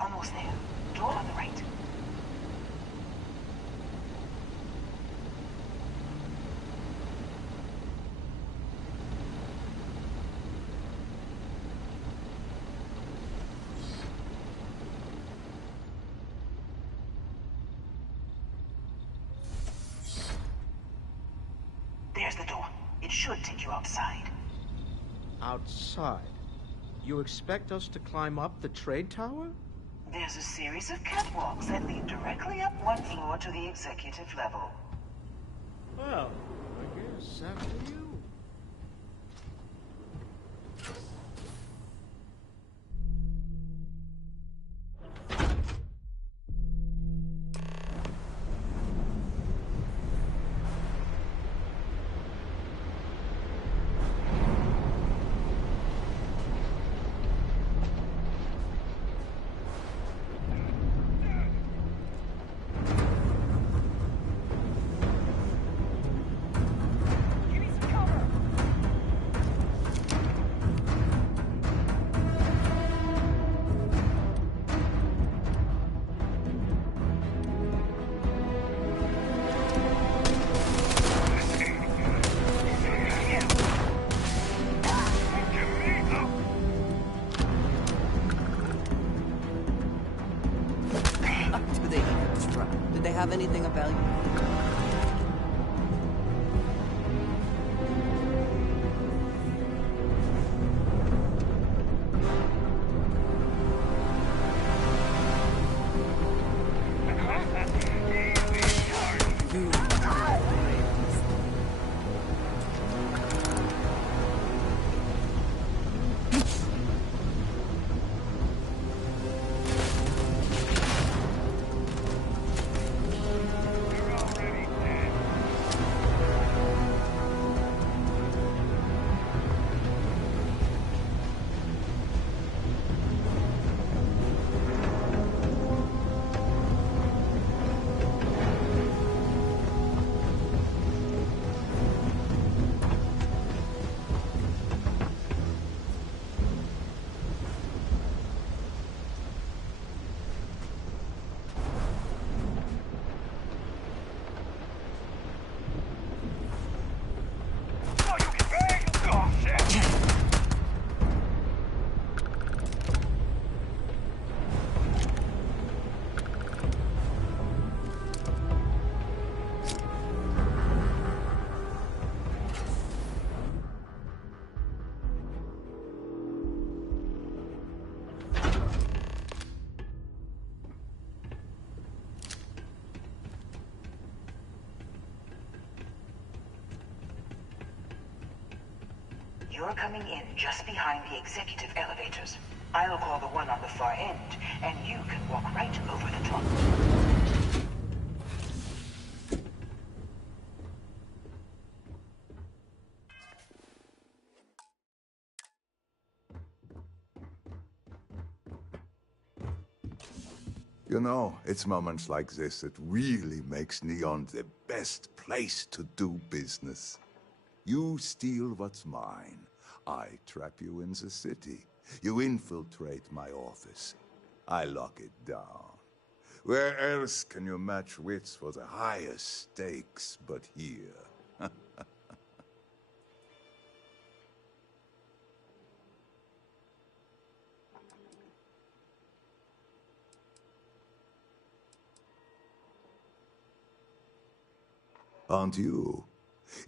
Almost there. Door on the right. There's the door. It should take you outside. Outside? You expect us to climb up the trade tower? There's a series of catwalks that lead directly up one floor to the executive level. Well, I guess after you. You're coming in just behind the executive elevators. I'll call the one on the far end, and you can walk right over the top. You know, it's moments like this that really makes Neon the best place to do business. You steal what's mine. I trap you in the city. You infiltrate my office. I lock it down. Where else can you match wits for the highest stakes but here? Aren't you?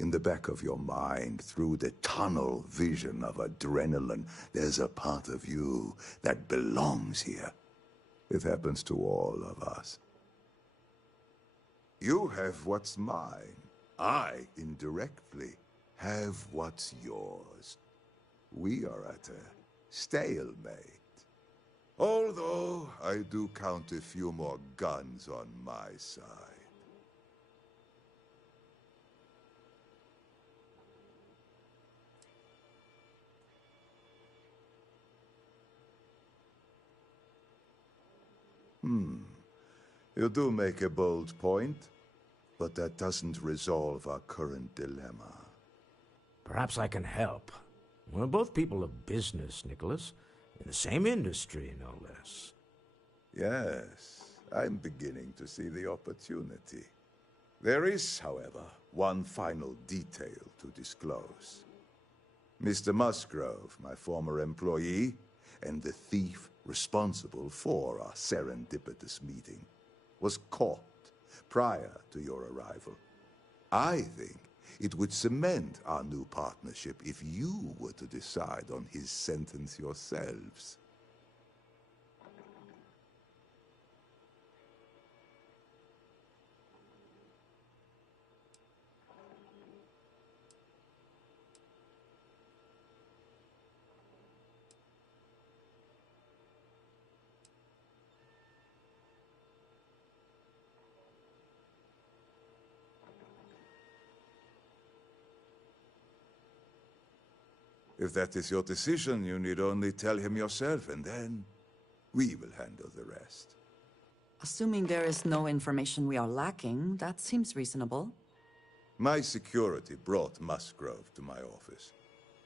In the back of your mind, through the tunnel vision of adrenaline, there's a part of you that belongs here. It happens to all of us. You have what's mine. I, indirectly, have what's yours. We are at a stalemate. Although, I do count a few more guns on my side. You do make a bold point, but that doesn't resolve our current dilemma. Perhaps I can help. We're both people of business, Nicholas. In the same industry, no less. Yes, I'm beginning to see the opportunity. There is, however, one final detail to disclose. Mr. Musgrove, my former employee, and the thief responsible for our serendipitous meeting, was caught prior to your arrival. I think it would cement our new partnership if you were to decide on his sentence yourselves. If that is your decision, you need only tell him yourself, and then we will handle the rest. Assuming there is no information we are lacking, that seems reasonable. My security brought Musgrove to my office.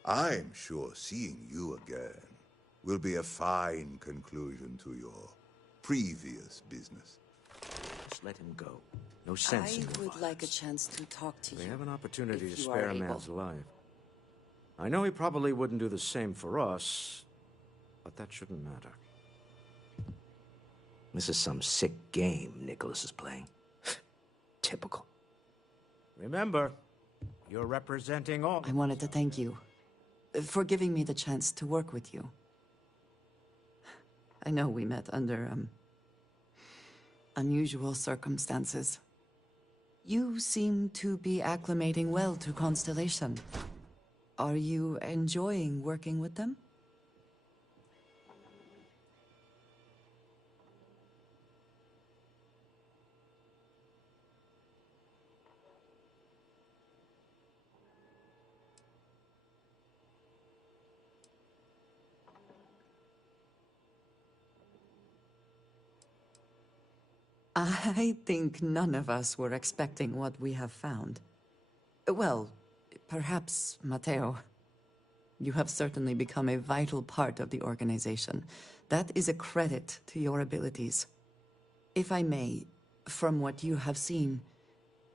I'm sure seeing you again will be a fine conclusion to your previous business. Just let him go. No sense in I would like a chance to talk to you. We have an opportunity to if you spare are a able. man's life. I know he probably wouldn't do the same for us, but that shouldn't matter. This is some sick game Nicholas is playing. Typical. Remember, you're representing all. I wanted to thank you for giving me the chance to work with you. I know we met under, unusual circumstances. You seem to be acclimating well to Constellation. Are you enjoying working with them? I think none of us were expecting what we have found. Well, perhaps Matteo. You have certainly become a vital part of the organization. That is a credit to your abilities. If I may, from what you have seen,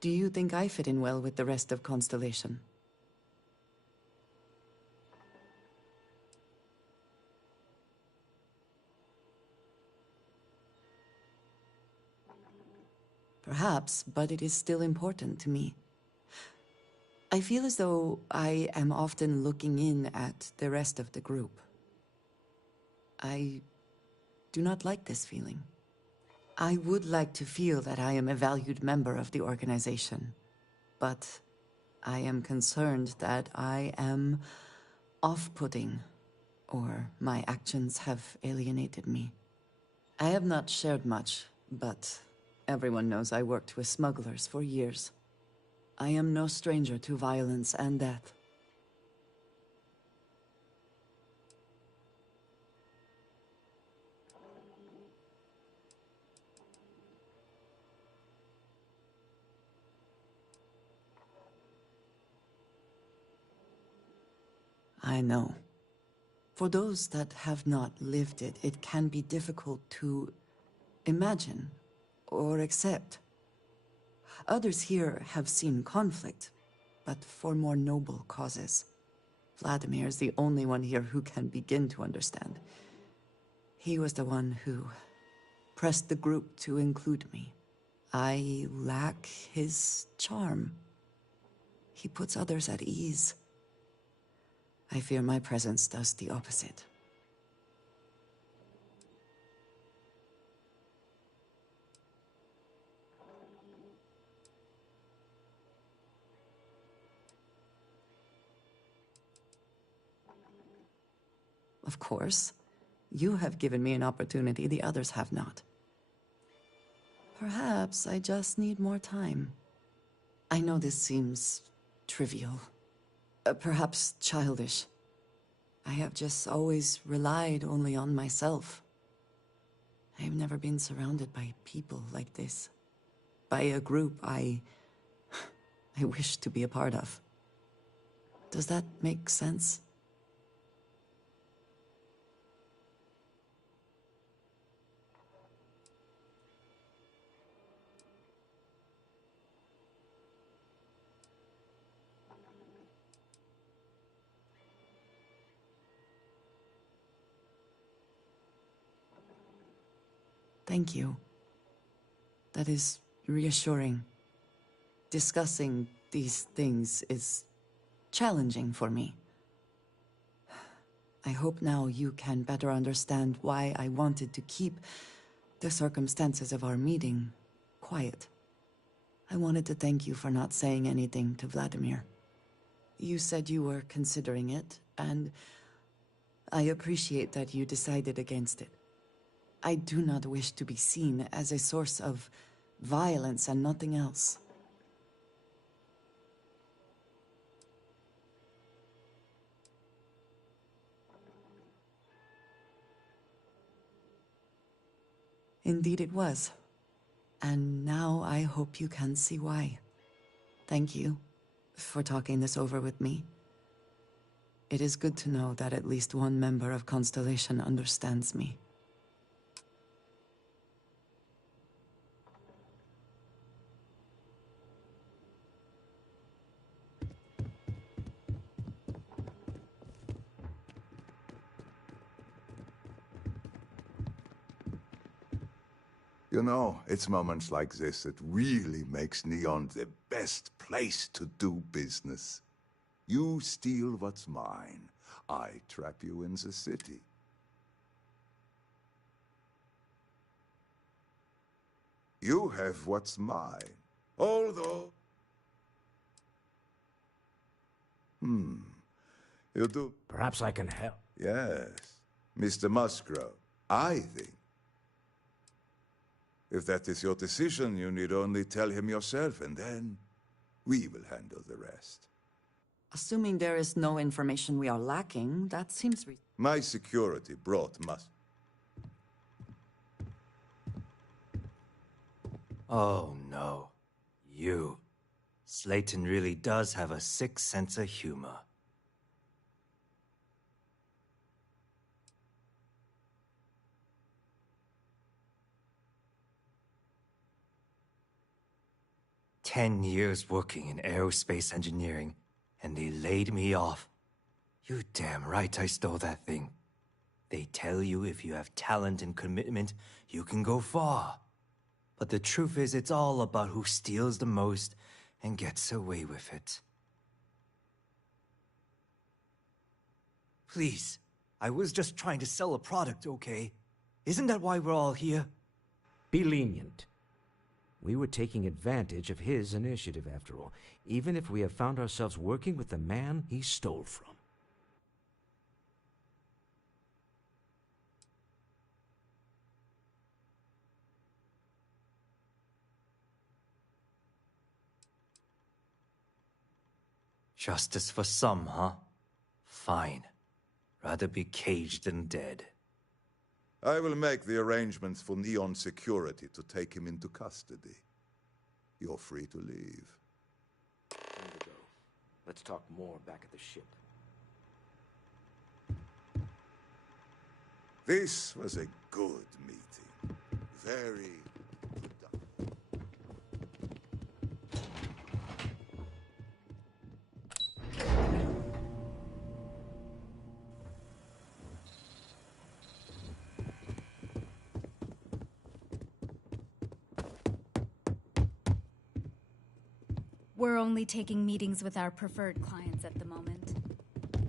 do you think I fit in well with the rest of Constellation? Perhaps, but it is still important to me. I feel as though I am often looking in at the rest of the group. I do not like this feeling. I would like to feel that I am a valued member of the organization, but I am concerned that I am off-putting, or my actions have alienated me. I have not shared much, but everyone knows I worked with smugglers for years. I am no stranger to violence and death. I know. For those that have not lived it, it can be difficult to imagine or accept. Others here have seen conflict, but for more noble causes. Vladimir is the only one here who can begin to understand. He was the one who pressed the group to include me. I lack his charm. He puts others at ease. I fear my presence does the opposite. Of course, you have given me an opportunity the others have not. Perhaps I just need more time. I know this seems trivial, perhaps childish. I have just always relied only on myself. I have never been surrounded by people like this. By a group I wish to be a part of. Does that make sense? Thank you. That is reassuring. Discussing these things is challenging for me. I hope now you can better understand why I wanted to keep the circumstances of our meeting quiet. I wanted to thank you for not saying anything to Vladimir. You said you were considering it, and I appreciate that you decided against it. I do not wish to be seen as a source of violence and nothing else. Indeed it was. And now I hope you can see why. Thank you for talking this over with me. It is good to know that at least one member of Constellation understands me. You know, it's moments like this that really makes Neon the best place to do business. You steal what's mine. I trap you in the city. You have what's mine. Although... You do... Perhaps I can help. Yes. Mr. Musgrove, I think. If that is your decision, you need only tell him yourself, and then we will handle the rest. Assuming there is no information we are lacking, that seems My security brought Oh no. You. Slayton really does have a sick sense of humor. "10 years working in aerospace engineering, and they laid me off. You damn right I stole that thing. They tell you if you have talent and commitment, you can go far. But the truth is, it's all about who steals the most and gets away with it. Please, I was just trying to sell a product, okay? Isn't that why we're all here?" Be lenient. We were taking advantage of his initiative, after all, even if we have found ourselves working with the man he stole from. Justice for some, huh? Fine. Rather be caged than dead. I will make the arrangements for Neon Security to take him into custody. You're free to leave. Time to go. Let's talk more back at the ship. This was a good meeting. Very productive. We're only taking meetings with our preferred clients at the moment.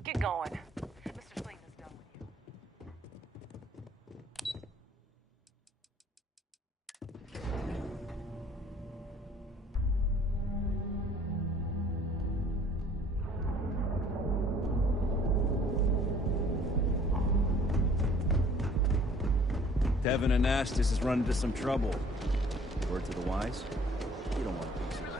Get going. Mr. Slayton is done with you. Devin and Astis has run into some trouble. Word to the wise? You don't want to be so bad.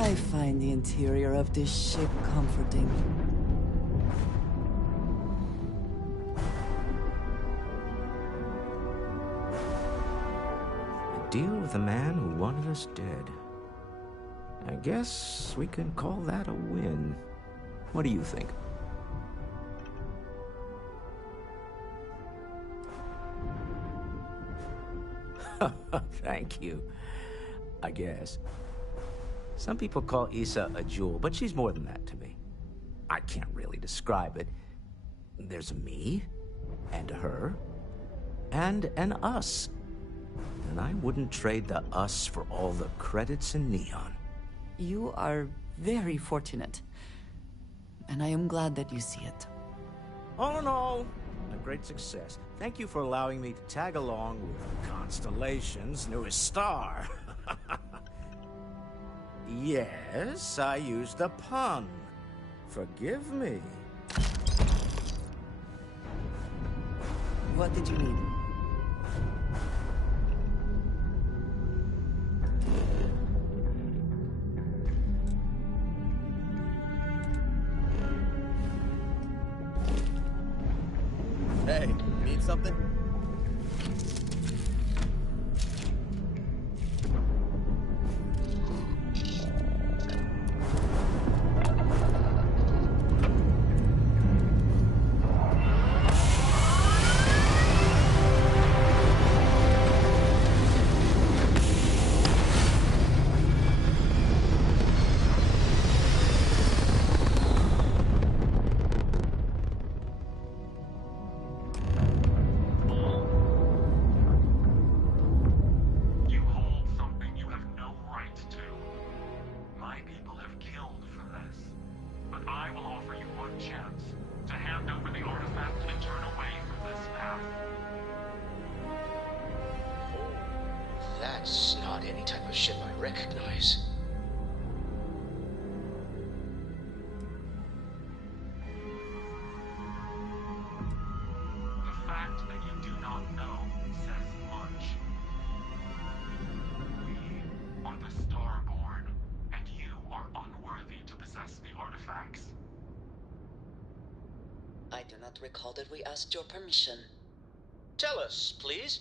I find the interior of this ship comforting. A deal with a man who wanted us dead. I guess we can call that a win. What do you think? Thank you. I guess. Some people call Issa a jewel, but she's more than that to me. I can't really describe it. There's a me, and a her, and an us. And I wouldn't trade the us for all the credits in Neon. You are very fortunate. And I am glad that you see it. All in all, a great success. Thank you for allowing me to tag along with Constellation's newest star. Yes, I used a pun. Forgive me. What did you need? Hey, need something? That's not any type of ship I recognize. The fact that you do not know says much. We are the Starborn, and you are unworthy to possess the artifacts. I do not recall that we asked your permission. Tell us, please.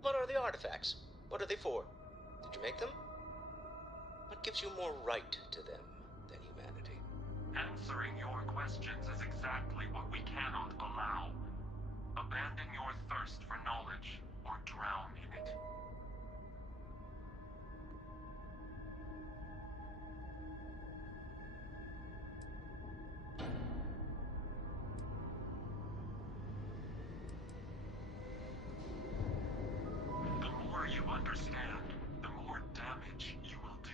What are the artifacts? What are they for? Did you make them? What gives you more right to them than humanity? Answering your questions is exactly what we cannot allow. Abandon your thirst for understand, the more damage you will do.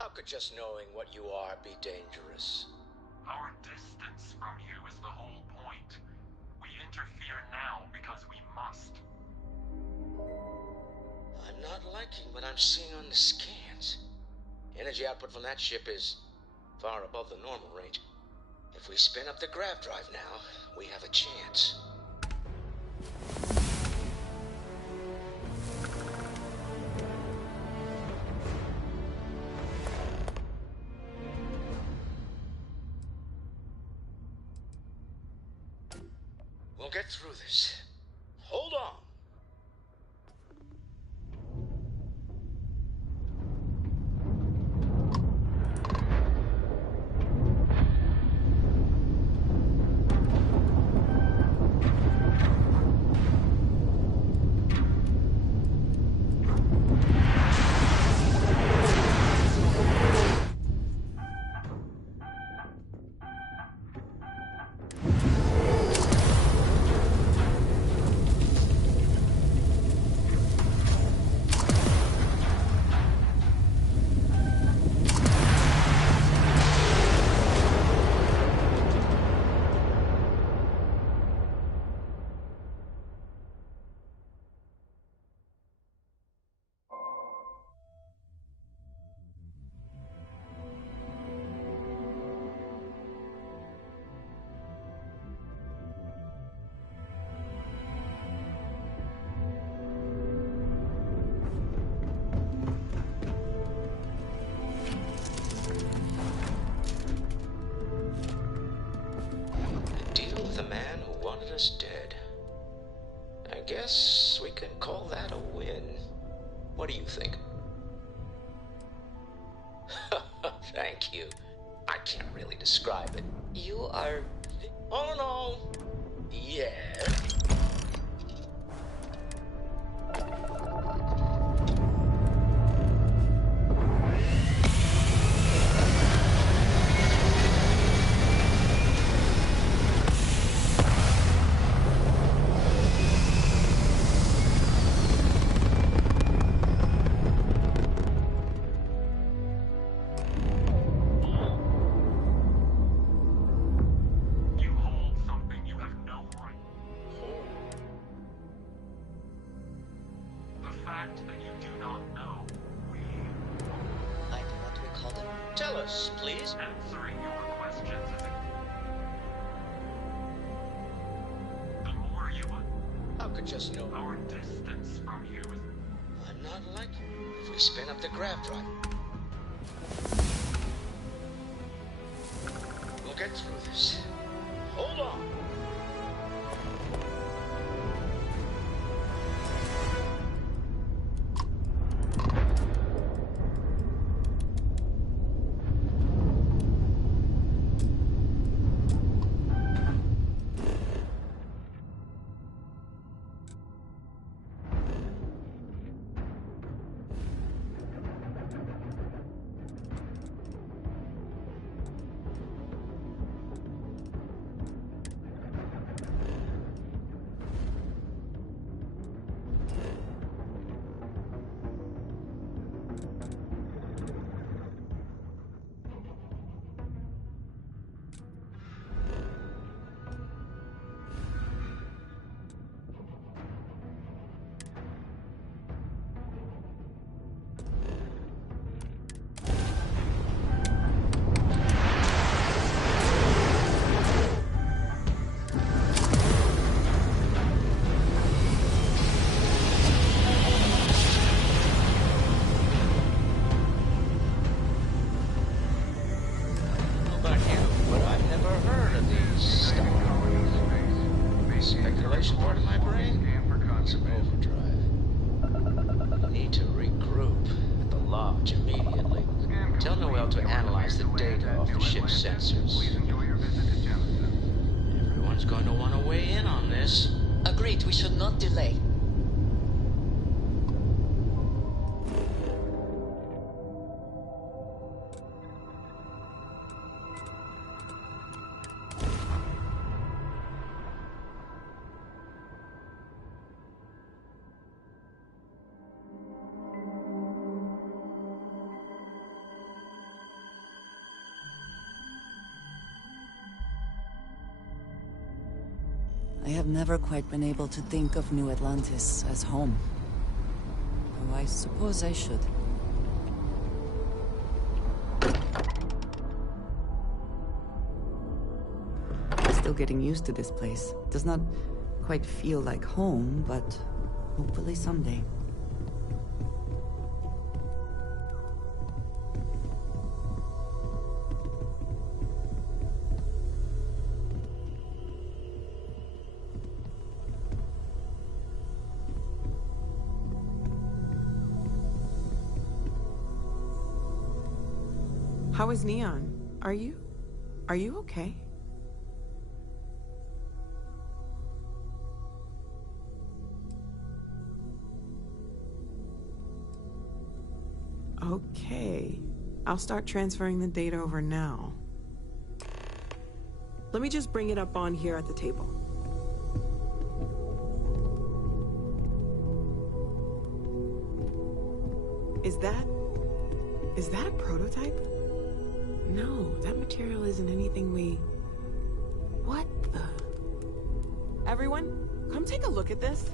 How could just knowing what you are be dangerous? Our distance from you is the whole point. We interfere now because we must. I'm not liking what I'm seeing on the scans. Energy output from that ship is far above the normal range. If we spin up the grav drive now, we have a chance. We'll get through this. Hold on. Dead. I guess we can call that a win. What do you think? Thank you. I can't really describe it. You are... Oh no! Yeah. Tell us, please. Answering your questions is the more you How could just know? Our distance from you is... I'm not like you. If we spin up the grav drive, we'll get through this. Hold on. Speculation part of my brain? It's an overdrive. I need to regroup at the lodge immediately. Tell Noel to analyze the data off the ship's sensors. Everyone's going to want to weigh in on this. Agreed, we should not delay. I have never quite been able to think of New Atlantis as home. Though I suppose I should. Still getting used to this place. Does not quite feel like home, but hopefully someday. How is Neon? Are you okay? Okay. I'll start transferring the data over now. Let me just bring it up on here at the table. Is that a prototype? No, that material isn't anything we... What the... Everyone, come take a look at this.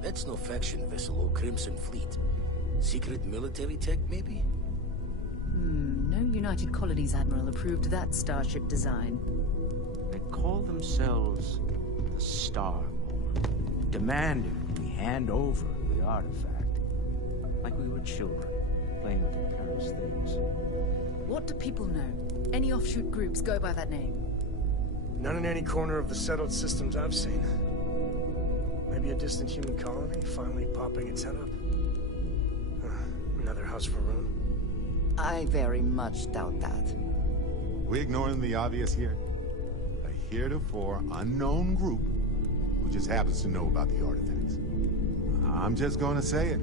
That's no faction vessel or Crimson Fleet. Secret military tech, maybe? No United Colonies Admiral approved that starship design. They call themselves the Star, demanded we hand over the artifact. Like we were children, playing with their careless things. What do people know? Any offshoot groups go by that name? None in any corner of the settled systems I've seen. Maybe a distant human colony finally popping its head up. Another house for Rune. I very much doubt that. We ignoring the obvious here? A heretofore unknown group who just happens to know about the artifacts. I'm just gonna say it.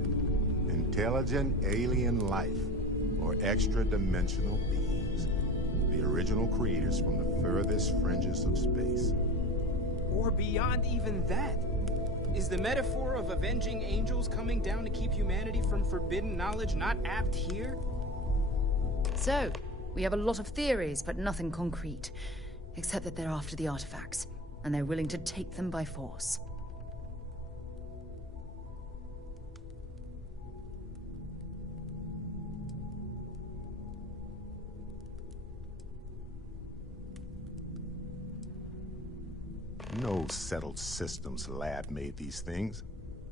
Intelligent alien life, or extra-dimensional beings. The original creators from the furthest fringes of space. Or beyond even that. Is the metaphor of avenging angels coming down to keep humanity from forbidden knowledge not apt here? So, we have a lot of theories, but nothing concrete. Except that they're after the artifacts, and they're willing to take them by force. No settled systems lab made these things.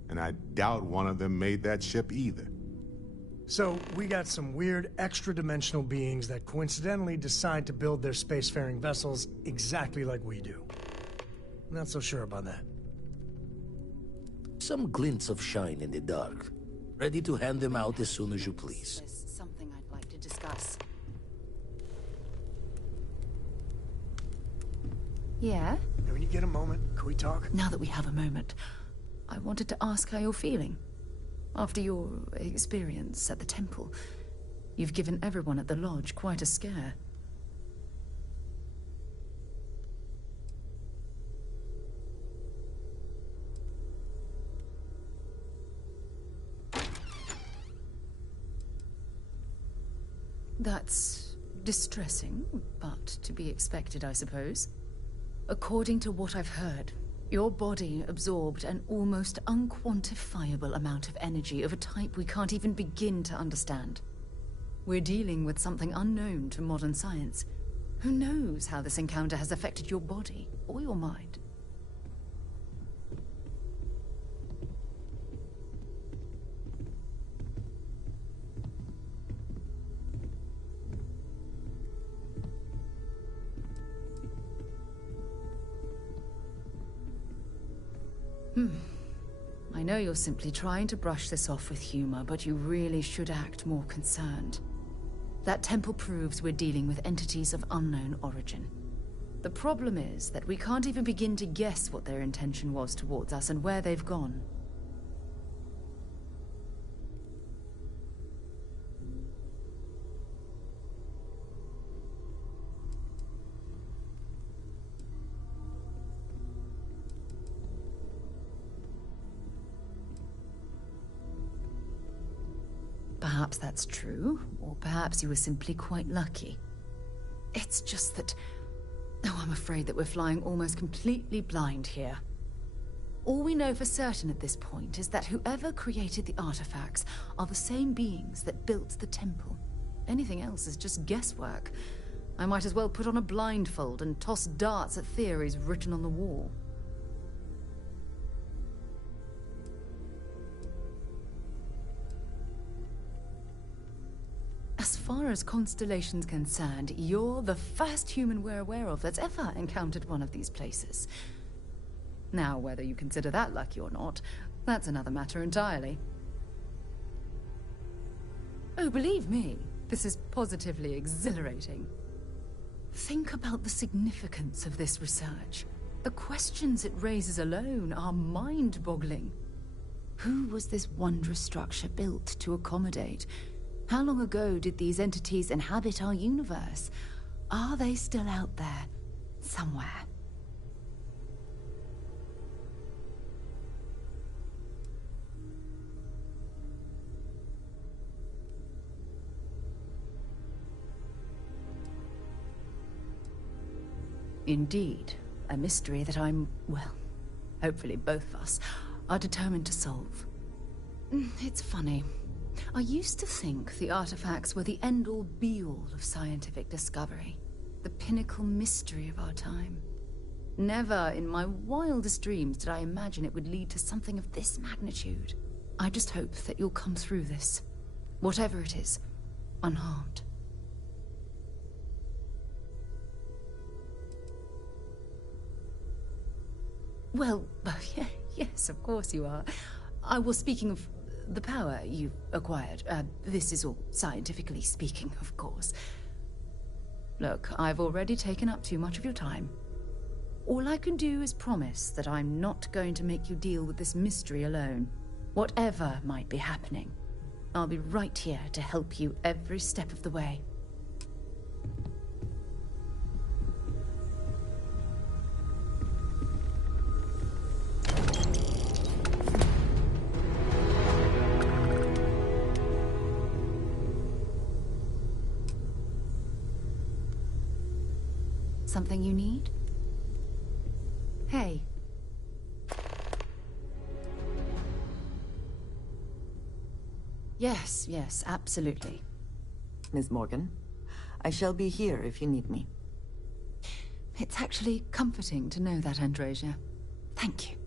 And I doubt one of them made that ship either. So, we got some weird extra-dimensional beings that coincidentally decide to build their spacefaring vessels exactly like we do. Not so sure about that. Some glints of shine in the dark. Ready to hand them out as soon as you please. There's something I'd like to discuss. Yeah? When you get a moment, can we talk? Now that we have a moment, I wanted to ask how you're feeling. After your experience at the temple, you've given everyone at the lodge quite a scare. That's distressing, but to be expected, I suppose. According to what I've heard, your body absorbed an almost unquantifiable amount of energy of a type we can't even begin to understand. We're dealing with something unknown to modern science. Who knows how this encounter has affected your body or your mind? I know you're simply trying to brush this off with humor, but you really should act more concerned. That temple proves we're dealing with entities of unknown origin. The problem is that we can't even begin to guess what their intention was towards us and where they've gone. Perhaps that's true, or perhaps you were simply quite lucky. It's just that... Oh, I'm afraid that we're flying almost completely blind here. All we know for certain at this point is that whoever created the artifacts are the same beings that built the temple. Anything else is just guesswork. I might as well put on a blindfold and toss darts at theories written on the wall. As far as Constellation's concerned, you're the first human we're aware of that's ever encountered one of these places. Now, whether you consider that lucky or not, that's another matter entirely. Oh, believe me, this is positively exhilarating. Think about the significance of this research. The questions it raises alone are mind-boggling. Who was this wondrous structure built to accommodate? How long ago did these entities inhabit our universe? Are they still out there, somewhere? Indeed, a mystery that I'm, well, hopefully both of us are determined to solve. It's funny. I used to think the artifacts were the end-all be-all of scientific discovery, the pinnacle mystery of our time. Never in my wildest dreams did I imagine it would lead to something of this magnitude. I just hope that you'll come through this, whatever it is, unharmed. Well, yes, of course you are. I was speaking of the power you've acquired. This is all scientifically speaking, of course. Look, I've already taken up too much of your time. All I can do is promise that I'm not going to make you deal with this mystery alone. Whatever might be happening, I'll be right here to help you every step of the way. Something you need? Hey. Yes, absolutely. Ms. Morgan, I shall be here if you need me. It's actually comforting to know that, Andresia. Thank you.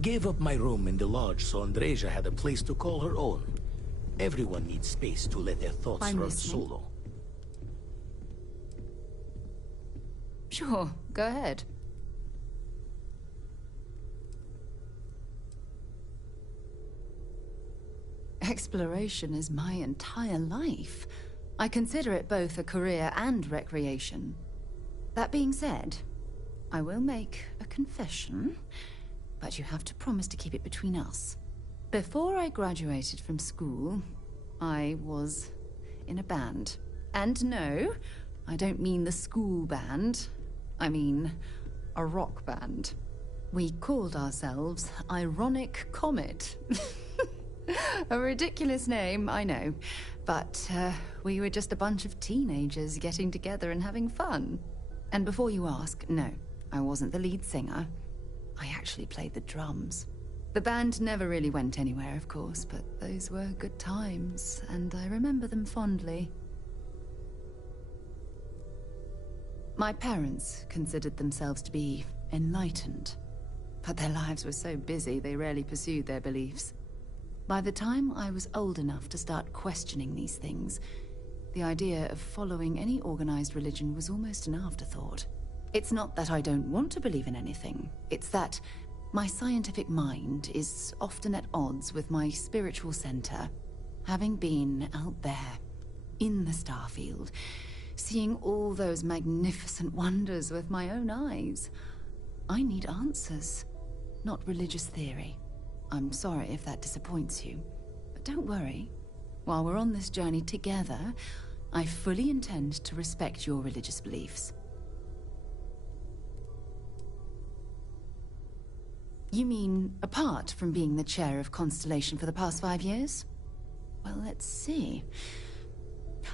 Gave up my room in the lodge so Andreja had a place to call her own. Everyone needs space to let their thoughts run solo. Sure, go ahead. Exploration is my entire life. I consider it both a career and recreation. That being said, I will make a confession, but you have to promise to keep it between us. Before I graduated from school, I was in a band. And no, I don't mean the school band. I mean, a rock band. We called ourselves Ironic Comet. A ridiculous name, I know. But we were just a bunch of teenagers getting together and having fun. And before you ask, no, I wasn't the lead singer. I actually played the drums. The band never really went anywhere, of course, but those were good times, and I remember them fondly. My parents considered themselves to be enlightened, but their lives were so busy they rarely pursued their beliefs. By the time I was old enough to start questioning these things, the idea of following any organized religion was almost an afterthought. It's not that I don't want to believe in anything, it's that my scientific mind is often at odds with my spiritual center. Having been out there, in the Starfield, seeing all those magnificent wonders with my own eyes, I need answers, not religious theory. I'm sorry if that disappoints you, but don't worry. While we're on this journey together, I fully intend to respect your religious beliefs. You mean apart from being the chair of Constellation for the past 5 years? Well, let's see.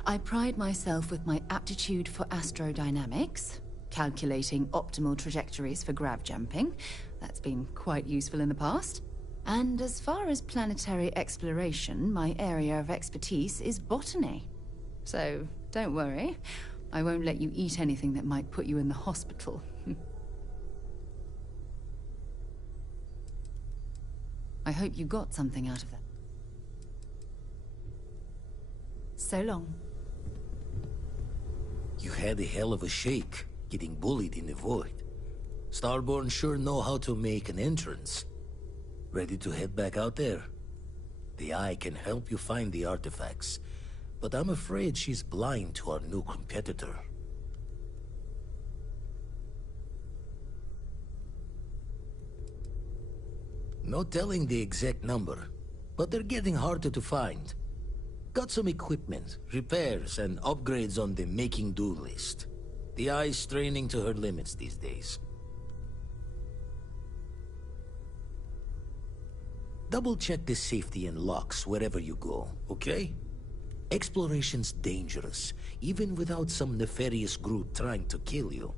I pride myself with my aptitude for astrodynamics, calculating optimal trajectories for grav jumping. That's been quite useful in the past. And as far as planetary exploration, my area of expertise is botany. So, don't worry. I won't let you eat anything that might put you in the hospital. I hope you got something out of that. So long. You had a hell of a shake, getting bullied in the void. Starborn sure know how to make an entrance. Ready to head back out there? The Eye can help you find the artifacts, but I'm afraid she's blind to our new competitor. No telling the exact number, but they're getting harder to find. Got some equipment, repairs, and upgrades on the making-do list. The Eye's straining to her limits these days. Double-check the safety and locks wherever you go, okay? Exploration's dangerous, even without some nefarious group trying to kill you.